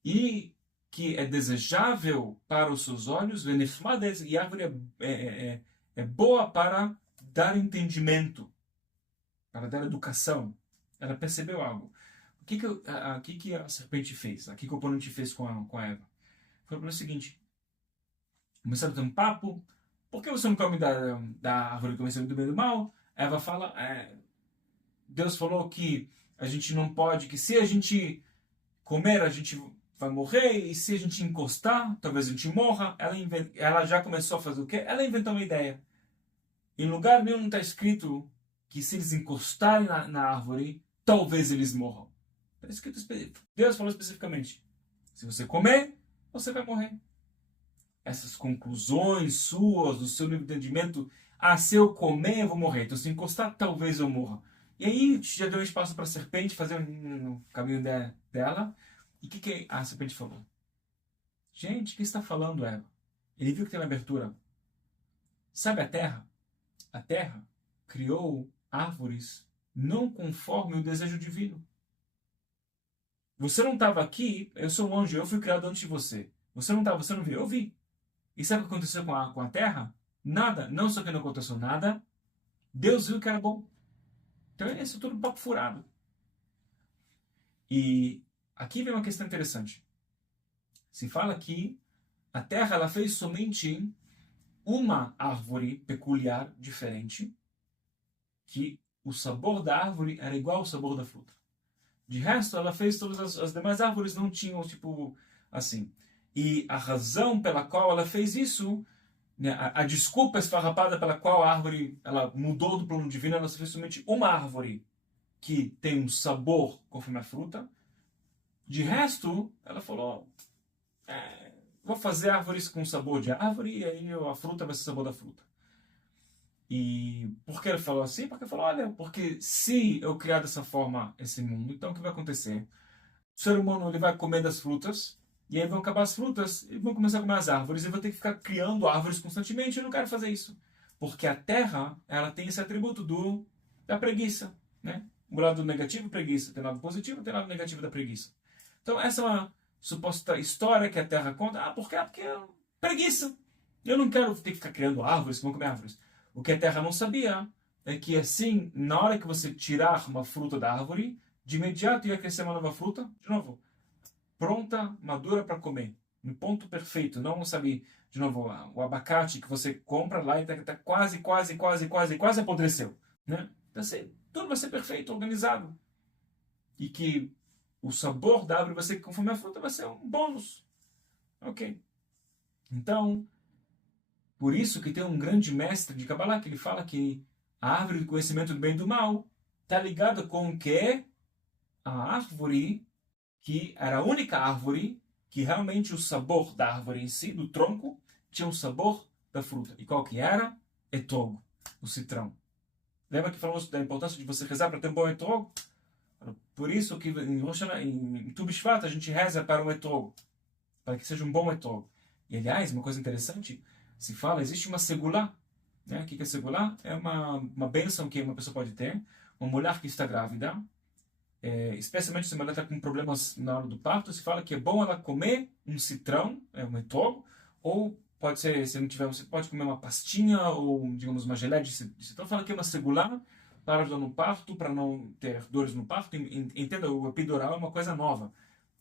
E que é desejável para os seus olhos, e a árvore é boa para dar entendimento, para dar educação. Ela percebeu algo. O que a serpente fez? O que o oponente fez com a Eva? Foi o seguinte: começaram a ter um papo. Por que você não come da árvore do conhecimento do bem e do mal? A Eva fala: Deus falou que a gente não pode, que se a gente comer, a gente vai morrer, e se a gente encostar, talvez a gente morra. Ela já começou a fazer o quê? Ela inventou uma ideia. Em lugar nenhum está escrito que se eles encostarem na árvore, talvez eles morram. Está escrito específico. Deus falou especificamente: se você comer, você vai morrer. Essas conclusões suas, do seu livre entendimento, se eu comer, eu vou morrer. Então, se encostar, talvez eu morra. E aí, já deu espaço para a serpente fazer o caminho dela. E o que a serpente falou? Gente, o que está falando, Eva? Ele viu que tem uma abertura. Sabe a terra? A terra criou árvores não conforme o desejo divino. Você não estava aqui, eu sou um anjo, eu fui criado antes de você. Você não estava, você não viu, eu vi. E sabe o que aconteceu com a terra? Nada. Não só que não aconteceu nada, Deus viu que era bom. Então isso é tudo papo furado. E aqui vem uma questão interessante. Se fala que a terra ela fez somente uma árvore peculiar, diferente, que o sabor da árvore era igual ao sabor da fruta. De resto, ela fez todas as demais árvores não tinham, tipo, assim. E a razão pela qual ela fez isso, né, a desculpa esfarrapada pela qual a árvore ela mudou do plano divino, ela fez somente uma árvore que tem um sabor conforme a fruta. De resto, ela falou, vou fazer árvores com sabor de árvore e aí a fruta vai ser sabor da fruta. E por que ele falou assim? Porque ele falou, olha, porque se eu criar dessa forma esse mundo, então o que vai acontecer? O ser humano ele vai comer das frutas, e aí vão acabar as frutas, e vão começar a comer as árvores, e vai ter que ficar criando árvores constantemente. Eu não quero fazer isso. Porque a terra, ela tem esse atributo da preguiça. Né? O lado negativo, preguiça. Tem lado positivo, tem lado negativo da preguiça. Então essa é uma suposta história que a terra conta. Por quê? Porque é preguiça. Eu não quero ter que ficar criando árvores que vão comer árvores. O que a terra não sabia é que assim, na hora que você tirar uma fruta da árvore, de imediato ia crescer uma nova fruta, de novo, pronta, madura para comer. No ponto perfeito. Não, sabe, de novo, o abacate que você compra lá e está quase apodreceu. Né? Então, assim, tudo vai ser perfeito, organizado. E que o sabor da árvore vai ser, conforme a fruta, vai ser um bônus. Ok. Então, por isso que tem um grande mestre de Kabbalah que ele fala que a árvore do conhecimento do bem e do mal está ligada com o que? A árvore que era a única árvore que realmente o sabor da árvore em si, do tronco, tinha o sabor da fruta. E qual que era? Etrogo, o citrão. Lembra que falamos da importância de você rezar para ter um bom etrogo? Por isso que em Tu B'Shvat a gente reza para o etrogo, para que seja um bom etrogo. E aliás, uma coisa interessante, se fala, existe uma segulá. Né? O que é segulá? É uma bênção que uma pessoa pode ter. Uma mulher que está grávida, especialmente se a mulher está com problemas na hora do parto, se fala que é bom ela comer um citrão, um etrogo, ou pode ser, se não tiver, você pode comer uma pastinha ou, digamos, uma geleia de citrão. Fala que é uma segulá para ajudar no parto, para não ter dores no parto. Entenda, o epidural é uma coisa nova.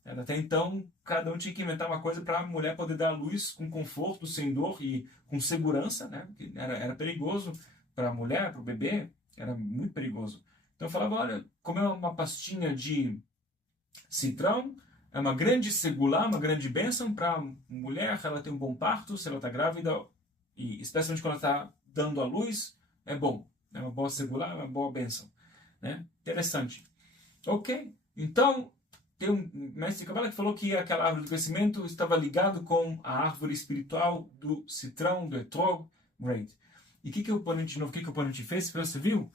Até então, cada um tinha que inventar uma coisa para a mulher poder dar à luz com conforto, sem dor e com segurança, né? Era perigoso para a mulher, para o bebê, era muito perigoso. Então eu falava, olha, comer uma pastinha de citrão é uma grande segulá, uma grande bênção para a mulher, ela tem um bom parto, se ela está grávida, e especialmente quando ela está dando à luz, é bom. É uma boa segulá, é uma boa bênção. Né? Interessante. Ok, então tem um mestre de Kabbalah que falou que aquela árvore do conhecimento estava ligado com a árvore espiritual do citrão, do etrog. Great. E o que o oponente fez? Você viu?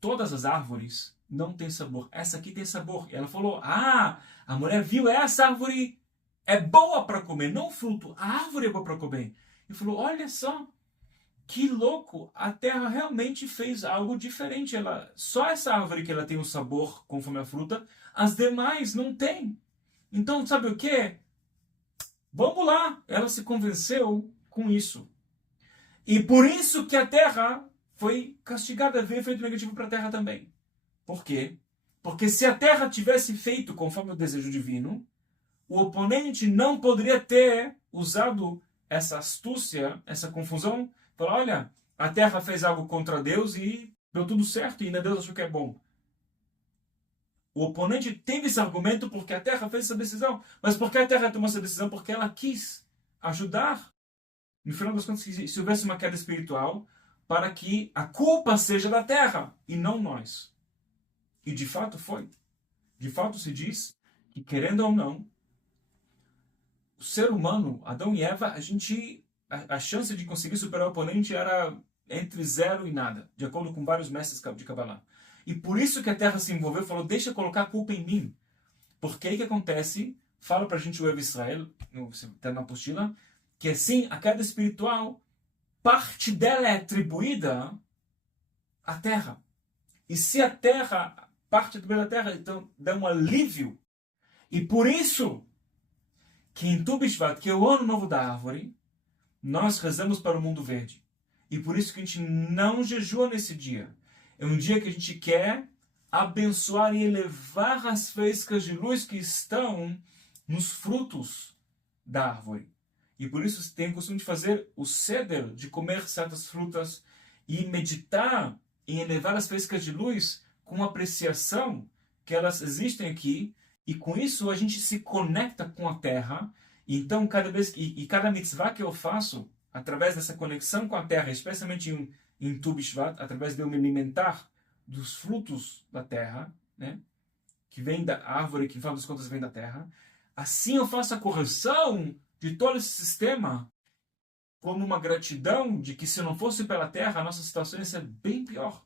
Todas as árvores não têm sabor. Essa aqui tem sabor. E ela falou, a mulher viu, essa árvore é boa para comer, não o fruto. A árvore é boa para comer. Ele falou, olha só, que louco, a terra realmente fez algo diferente. Só essa árvore que ela tem um sabor conforme a fruta, as demais não têm. Então, sabe o que? Vamos lá. Ela se convenceu com isso. E por isso que a terra foi castigada, veio efeito negativo para a terra também. Por quê? Porque se a terra tivesse feito conforme o desejo divino, o oponente não poderia ter usado essa astúcia, essa confusão, falar, olha, a terra fez algo contra Deus e deu tudo certo e ainda Deus achou que é bom. O oponente teve esse argumento porque a terra fez essa decisão. Mas por que a terra tomou essa decisão? Porque ela quis ajudar, no final das contas, se houvesse uma queda espiritual, para que a culpa seja da terra e não nós. E de fato foi. De fato se diz que, querendo ou não, o ser humano, Adão e Eva, a chance de conseguir superar o oponente era entre zero e nada, de acordo com vários mestres de Kabbalah. E por isso que a Terra se envolveu e falou, deixa eu colocar a culpa em mim. Porque aí que acontece, fala pra gente o Ev Israel, na apostila, que assim, a queda espiritual, parte dela é atribuída à Terra. E se a Terra, parte atribuída à Terra, então dá um alívio. E por isso que em Tu B'Shvat, que é o ano novo da árvore, nós rezamos para o mundo verde. E por isso que a gente não jejua nesse dia. É um dia que a gente quer abençoar e elevar as faíscas de luz que estão nos frutos da árvore. E por isso tem o costume de fazer o ceder, de comer certas frutas e meditar em elevar as faíscas de luz com apreciação que elas existem aqui. E com isso a gente se conecta com a terra. Então, cada mitzvah que eu faço, através dessa conexão com a terra, especialmente em Tu B'Shvat, através de eu me alimentar dos frutos da terra, né, que vem da árvore, que, no final das contas, vem da terra, assim eu faço a correção de todo esse sistema como uma gratidão de que, se não fosse pela terra, a nossa situação ia ser bem pior.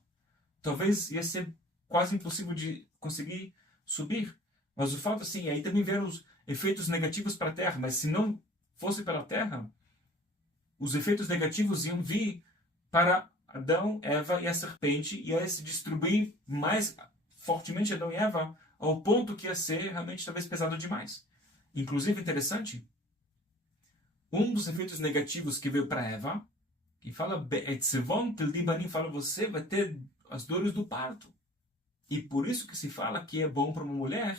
Talvez ia ser quase impossível de conseguir subir. Mas o fato, assim, aí também ver os efeitos negativos para a terra. Mas se não fosse pela terra, os efeitos negativos iam vir para Adão, Eva e a serpente, e ia se distribuir mais fortemente Adão e Eva, ao ponto que ia ser realmente talvez pesado demais. Inclusive, interessante, um dos efeitos negativos que veio para Eva, que fala, fala, você vai ter as dores do parto. E por isso que se fala que é bom para uma mulher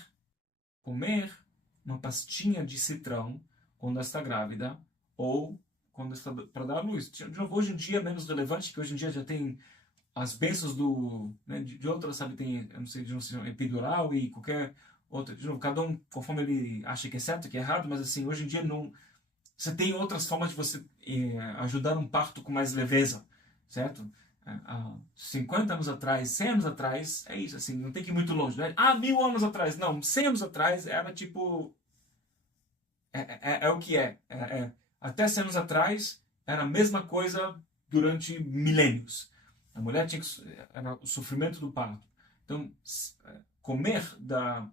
comer uma pastinha de citrão quando está grávida ou quando está para dar à luz. De novo, hoje em dia é menos relevante, que hoje em dia já tem as bênçãos de outras, sabe, tem, eu não sei, epidural e qualquer outra. De novo, cada um conforme ele acha que é certo, que é errado, mas assim, hoje em dia não. Você tem outras formas de você ajudar um parto com mais leveza, certo? Há 50 anos atrás, 100 anos atrás, é isso, assim, não tem que ir muito longe, né? 1000 anos atrás, não, 100 anos atrás era tipo, é o que é. Até 100 anos atrás era a mesma coisa durante milênios. A mulher tinha que, era o sofrimento do parto. Então, comer da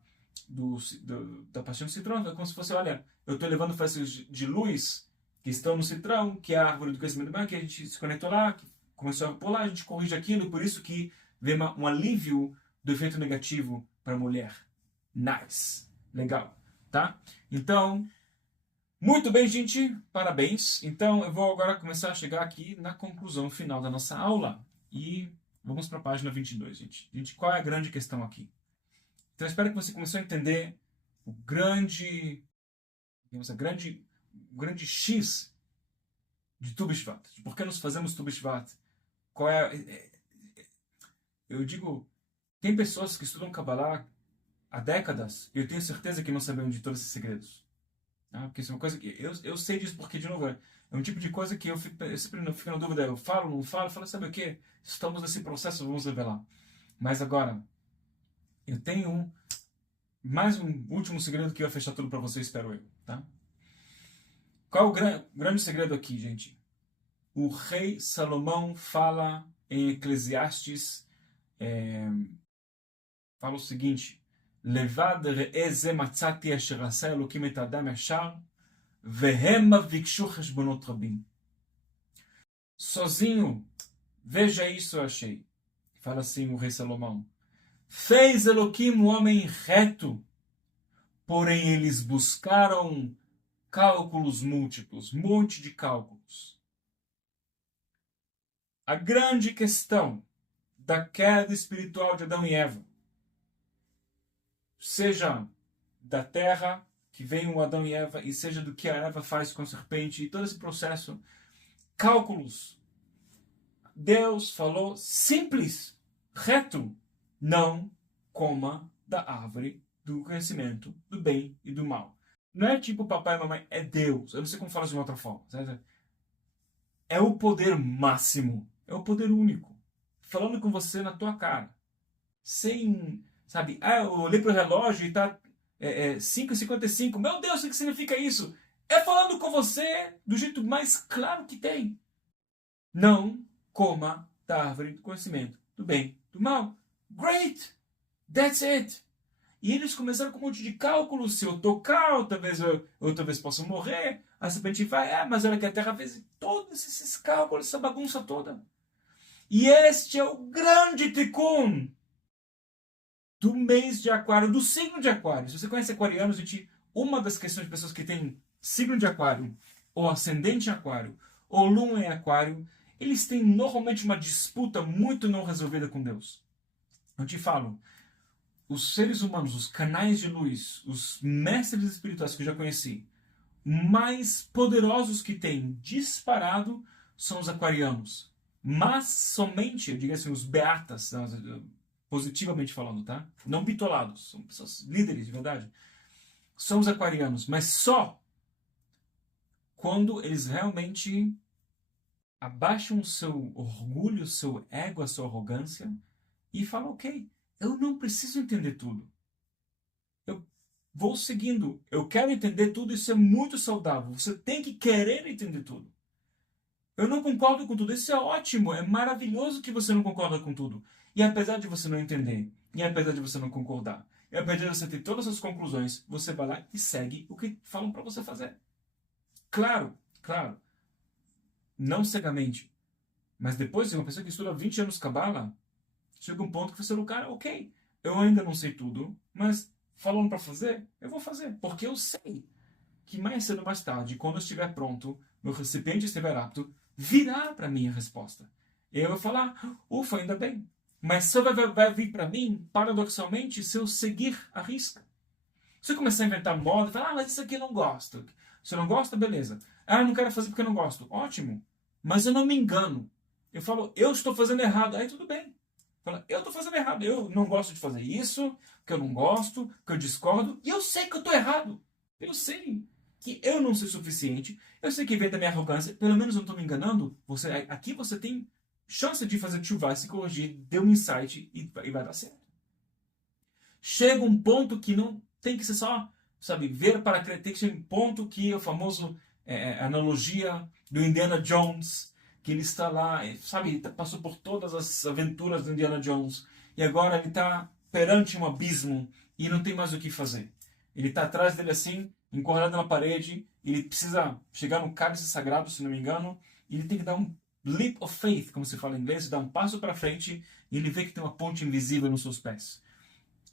pastinha do citrão é como se fosse, olha, eu estou levando faíscas de luz que estão no citrão, que é a árvore do conhecimento do bem, que a gente se conectou lá, que começou a pular, a gente corrige aquilo, e por isso que vem um alívio do efeito negativo para a mulher. Nice. Legal. Tá? Então, muito bem, gente. Parabéns. Então, eu vou agora começar a chegar aqui na conclusão final da nossa aula. E vamos para a página 22, gente. Gente, qual é a grande questão aqui? Então, eu espero que você comece a entender o grande X de Tu B'Shvat. De por que nós fazemos Tu B'Shvat? Qual é... Eu digo, tem pessoas que estudam Kabbalah há décadas e eu tenho certeza que não sabem de todos esses segredos. Tá? Porque isso é uma coisa que... Eu sei disso porque, de novo, é um tipo de coisa que eu sempre não fico na dúvida. Eu falo, não falo, sabe o quê? Estamos nesse processo, vamos revelar. Mas agora, eu tenho mais um último segredo que vai fechar tudo para você, espero eu. Tá? Qual é o grande segredo aqui, gente? O rei Salomão fala em Eclesiastes, fala o seguinte: Levad re'eh ze matzati asher asa Elokim et adam yashar, vehem bikshou cheshbonot rabim. sozinho. Veja isso, eu achei. Fala assim o rei Salomão. Fez Eloquim o homem reto, porém eles buscaram cálculos múltiplos, monte de cálculos. A grande questão da queda espiritual de Adão e Eva, seja da terra que vem o Adão e Eva, e seja do que a Eva faz com a serpente, e todo esse processo, cálculos. Deus falou simples, reto, não coma da árvore do conhecimento do bem e do mal. Não é tipo papai e mamãe, é Deus. Eu não sei como falar de uma outra forma. Sabe? É o poder máximo, é o poder único, falando com você na tua cara, sem, sabe, eu olhei pro relógio e tá 5h55, meu Deus, o que significa isso? É falando com você do jeito mais claro que tem. Não coma da árvore do conhecimento do bem e do mal. Great! That's it! E eles começaram com um monte de cálculos. Se eu tocar, outra vez posso morrer. A serpente vai, mas olha que a terra fez todos esses cálculos, essa bagunça toda. E este é o grande tikkun do mês de Aquário, do signo de Aquário. Se você conhece aquarianos, gente, uma das questões de pessoas que têm signo de Aquário, ou ascendente em Aquário, ou lua em Aquário, eles têm normalmente uma disputa muito não resolvida com Deus. Eu te falo, os seres humanos, os canais de luz, os mestres espirituais que eu já conheci, mais poderosos que tem disparado são os aquarianos. Mas somente, eu diria assim, os beatas, positivamente falando, tá? Não bitolados, são pessoas líderes de verdade. São os aquarianos, mas só quando eles realmente abaixam o seu orgulho, o seu ego, a sua arrogância e falam, ok, eu não preciso entender tudo. Eu vou seguindo. Eu quero entender tudo, isso é muito saudável. Você tem que querer entender tudo. Eu não concordo com tudo, isso é ótimo, é maravilhoso que você não concorda com tudo. E apesar de você não entender, e apesar de você não concordar, e apesar de você ter todas as conclusões, você vai lá e segue o que falam para você fazer. Claro, claro, não cegamente. Mas depois, uma pessoa que estuda 20 anos Kabbalah, chega um ponto que você fala, cara, ok, eu ainda não sei tudo, mas falando para fazer, eu vou fazer, porque eu sei que mais cedo ou mais tarde, quando eu estiver pronto, meu recipiente estiver apto, virá para mim a resposta. Eu vou falar, ufa, ainda bem. Mas só vai vir para mim, paradoxalmente, se eu seguir a risca. Se eu começar a inventar moda, falar, mas isso aqui eu não gosto. Se eu não gosto, beleza. Eu não quero fazer porque eu não gosto. Ótimo. Mas eu não me engano. Eu falo, eu estou fazendo errado. Aí tudo bem. Fala, eu estou fazendo errado. Eu não gosto de fazer isso, que eu não gosto, que eu discordo. E eu sei que eu estou errado. Eu sei que eu não sou suficiente. Eu sei que vem da minha arrogância. Pelo menos eu não estou me enganando. Aqui você tem chance de fazer chuva, se corrigir, dê um insight e vai dar certo. Chega um ponto que não tem que ser só, sabe, ver para crer. Tem que chegar um ponto que é o famoso analogia do Indiana Jones, que ele está lá, sabe, passou por todas as aventuras do Indiana Jones e agora ele está perante um abismo e não tem mais o que fazer. Ele está atrás dele assim, encurralado na parede, ele precisa chegar no cálice sagrado, se não me engano, e ele tem que dar um leap of faith, como se fala em inglês, dar um passo para frente e ele vê que tem uma ponte invisível nos seus pés.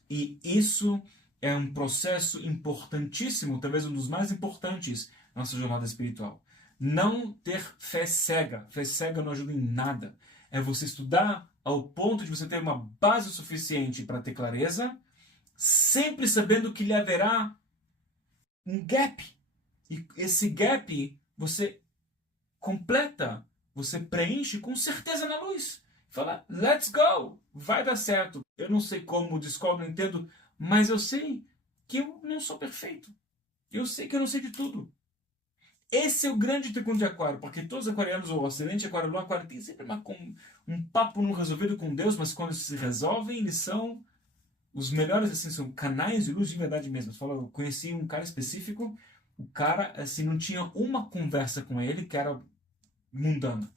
E isso é um processo importantíssimo, talvez um dos mais importantes na nossa jornada espiritual. Não ter fé cega. Fé cega não ajuda em nada. É você estudar ao ponto de você ter uma base suficiente para ter clareza, sempre sabendo que lhe haverá um gap. E esse gap você completa, você preenche com certeza na luz. Fala, let's go, vai dar certo. Eu não sei como, discordo, não entendo, mas eu sei que eu não sou perfeito. Eu sei que eu não sei de tudo. Esse é o grande tikkun de Aquário, porque todos os aquarianos, ou ascendente Aquário, Lua Aquário, tem sempre um papo não resolvido com Deus, mas quando se resolvem, eles são os melhores, assim, são canais de luz de verdade mesmo. Eu conheci um cara específico, o cara, assim, não tinha uma conversa com ele que era mundana.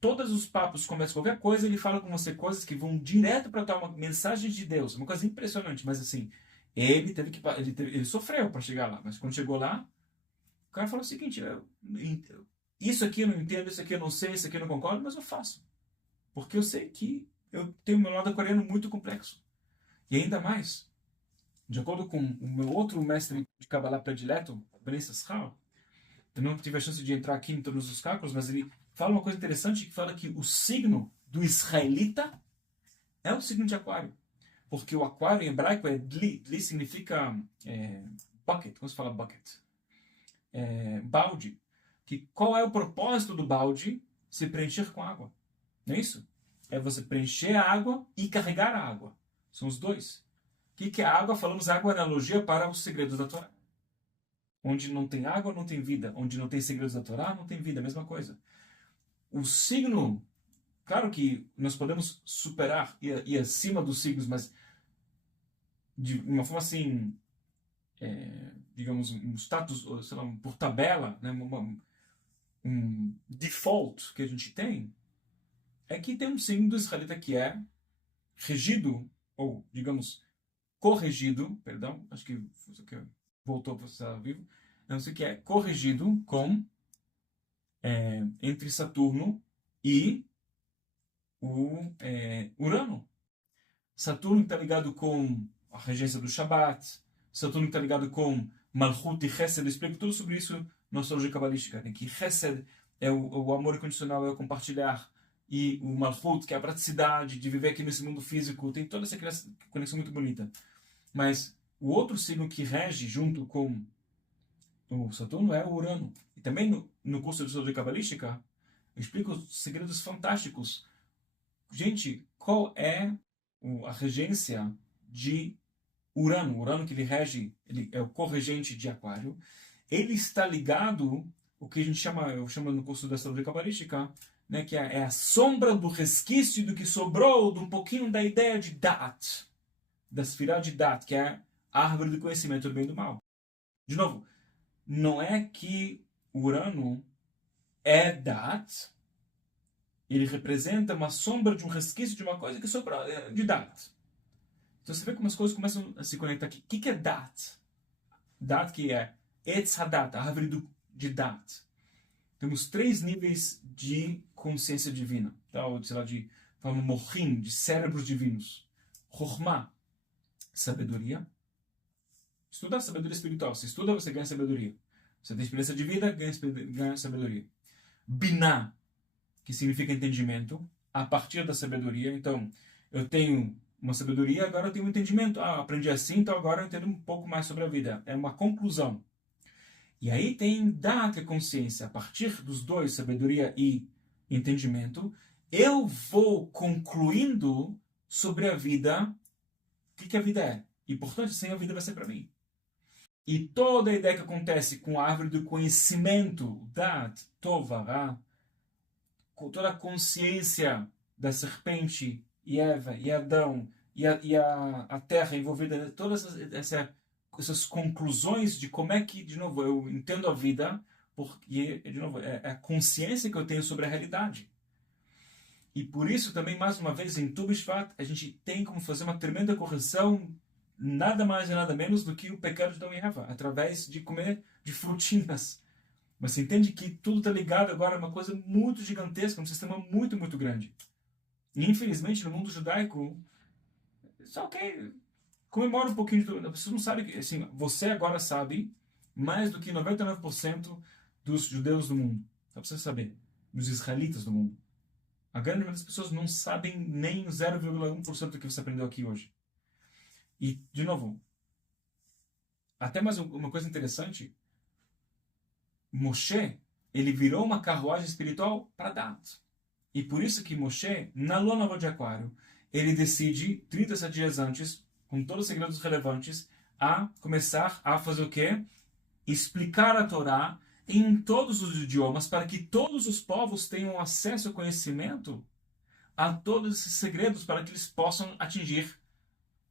Todos os papos começam qualquer coisa, ele fala com você coisas que vão direto para dar uma mensagem de Deus, uma coisa impressionante, mas assim, ele sofreu para chegar lá, mas quando chegou lá, o cara falou o seguinte, isso aqui eu não entendo, isso aqui eu não sei, isso aqui eu não concordo, mas eu faço. Porque eu sei que eu tenho meu lado aquariano muito complexo. E ainda mais, de acordo com o meu outro mestre de Kabbalah predileto, Ben Sachar, eu não tive a chance de entrar aqui em todos os cálculos, mas ele fala uma coisa interessante, que fala que o signo do israelita é o signo de aquário. Porque o aquário em hebraico é dli. Dli significa bucket. Como se fala bucket? Balde. Qual é o propósito do balde? Se preencher com água. Não é isso? É você preencher a água e carregar a água. São os dois. O que é água? Falamos água analogia para os segredos da Torá. Onde não tem água, não tem vida. Onde não tem segredos da Torá, não tem vida. A mesma coisa. O signo, claro que nós podemos superar e ir acima dos signos, mas de uma forma assim, digamos, um status, sei lá, por tabela, né, um default que a gente tem, é que tem um signo do israelita que é regido, ou, digamos, corrigido, perdão, acho que voltou para estar vivo, não sei o que é, corrigido com entre Saturno e o Urano. Saturno está ligado com a regência do Shabat, Saturno está ligado com Malchut e Chesed. Eu explico tudo sobre isso na astrologia cabalística, né? Que Chesed é o amor incondicional, é o compartilhar, e o Malchut, que é a praticidade de viver aqui nesse mundo físico, tem toda essa conexão muito bonita. Mas o outro signo que rege junto com o Saturno é o Urano. E também no curso de astrologia cabalística, eu explico segredos fantásticos. Gente, qual é a regência de Urano? Urano que ele rege, ele é o corregente de Aquário. Ele está ligado, o que a gente chama, eu chamo no curso da astrologia cabalística, né, que é a sombra do resquício do que sobrou de um pouquinho da ideia de Dat, da esfera de Dat, que é a árvore do conhecimento do bem e do mal. De novo, não é que Urano é Dat, ele representa uma sombra de um resquício de uma coisa que sobrou de Dat. Então você vê como as coisas começam a se conectar aqui. O que é Dat? Dat que é Etz Hadat, a árvore de Dat. Temos 3 níveis de consciência divina. Então, sei lá, de forma mochim, de cérebros divinos. Chokhmah, sabedoria. Estuda a sabedoria espiritual. Se estuda, você ganha sabedoria. Você tem experiência de vida, ganha sabedoria. Binah, que significa entendimento, a partir da sabedoria. Então, eu tenho uma sabedoria, agora eu tenho um entendimento. Aprendi assim, então agora eu entendo um pouco mais sobre a vida. É uma conclusão. E aí tem Dat, a consciência. A partir dos dois, sabedoria e entendimento, eu vou concluindo sobre a vida, o que a vida é. E, portanto, assim a vida vai ser para mim. E toda a ideia que acontece com a árvore do conhecimento, Dat, Tovara, com toda a consciência da serpente, e Eva, e Adão, e a terra envolvida, todas essas conclusões de como é que, de novo, eu entendo a vida, porque, de novo, é a consciência que eu tenho sobre a realidade. E por isso também, mais uma vez, em Tu B'Shvat, a gente tem como fazer uma tremenda correção, nada mais e nada menos do que o pecado de Adão e Eva, através de comer de frutinhas. Mas você entende que tudo está ligado agora a uma coisa muito gigantesca, um sistema muito, muito grande. E infelizmente no mundo judaico, só que comemora um pouquinho de tudo. Você não sabe que, assim, você agora sabe mais do que 99% dos judeus do mundo. Só para você saber. Dos israelitas do mundo. A grande maioria das pessoas não sabem nem 0,1% do que você aprendeu aqui hoje. E, de novo, até mais uma coisa interessante. Moshe, ele virou uma carruagem espiritual para Dat. E por isso que Moshe, na lua nova de Aquário, ele decide, 37 dias antes, com todos os segredos relevantes, a começar a fazer o quê? Explicar a Torá em todos os idiomas, para que todos os povos tenham acesso ao conhecimento a todos esses segredos, para que eles possam atingir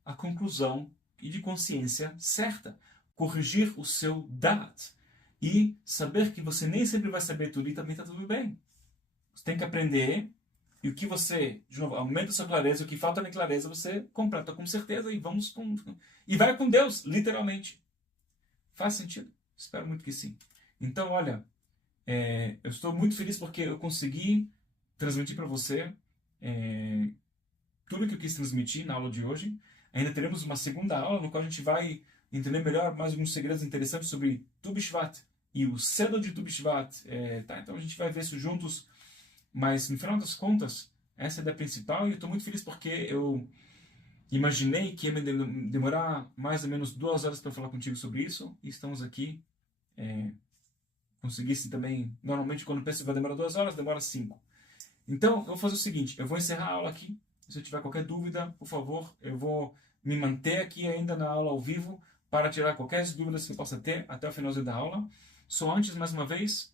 a conclusão e de consciência certa. Corrigir o seu Dat. E saber que você nem sempre vai saber tudo e também está tudo bem. Você tem que aprender, e o que você, de novo, aumenta a sua clareza, o que falta na clareza, você completa com certeza e vai com Deus, literalmente. Faz sentido? Espero muito que sim. Então, olha, Eu estou muito feliz porque eu consegui transmitir para você é, tudo que eu quis transmitir na aula de hoje. Ainda teremos uma segunda aula no qual a gente vai entender melhor mais alguns segredos interessantes sobre Tu B'Shvat e o selo de Tu B'Shvat. Tá? Então a gente vai ver isso juntos, mas no final das contas, essa é a ideia principal e eu estou muito feliz porque eu imaginei que ia me demorar mais ou menos 2 horas para falar contigo sobre isso e estamos aqui. Conseguisse também, normalmente quando penso que vai demorar 2 horas, demora 5. Então, eu vou fazer o seguinte, eu vou encerrar a aula aqui. Se eu tiver qualquer dúvida, por favor, eu vou me manter aqui ainda na aula ao vivo para tirar qualquer dúvidas que eu possa ter até o finalzinho da aula. Só antes, mais uma vez,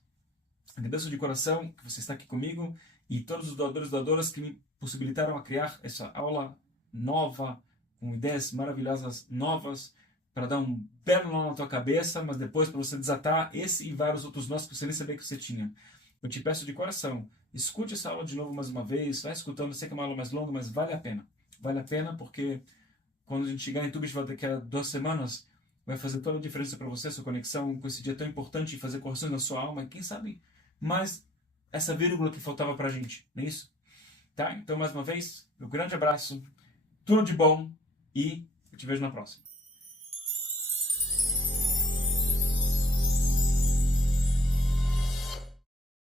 agradeço de coração que você está aqui comigo e todos os doadores e doadoras que me possibilitaram a criar essa aula nova, com ideias maravilhosas novas, para dar um belo nó na tua cabeça, mas depois para você desatar esse e vários outros nós que você nem sabia que você tinha. Eu te peço de coração, escute essa aula de novo mais uma vez, vai escutando, eu sei que é uma aula mais longa, mas vale a pena. Vale a pena porque quando a gente chegar em Tubis daqui a 2 semanas, vai fazer toda a diferença para você, sua conexão com esse dia tão importante e fazer correções na sua alma, e quem sabe mais essa vírgula que faltava para a gente, não é isso? Tá? Então, mais uma vez, meu grande abraço, tudo de bom e eu te vejo na próxima.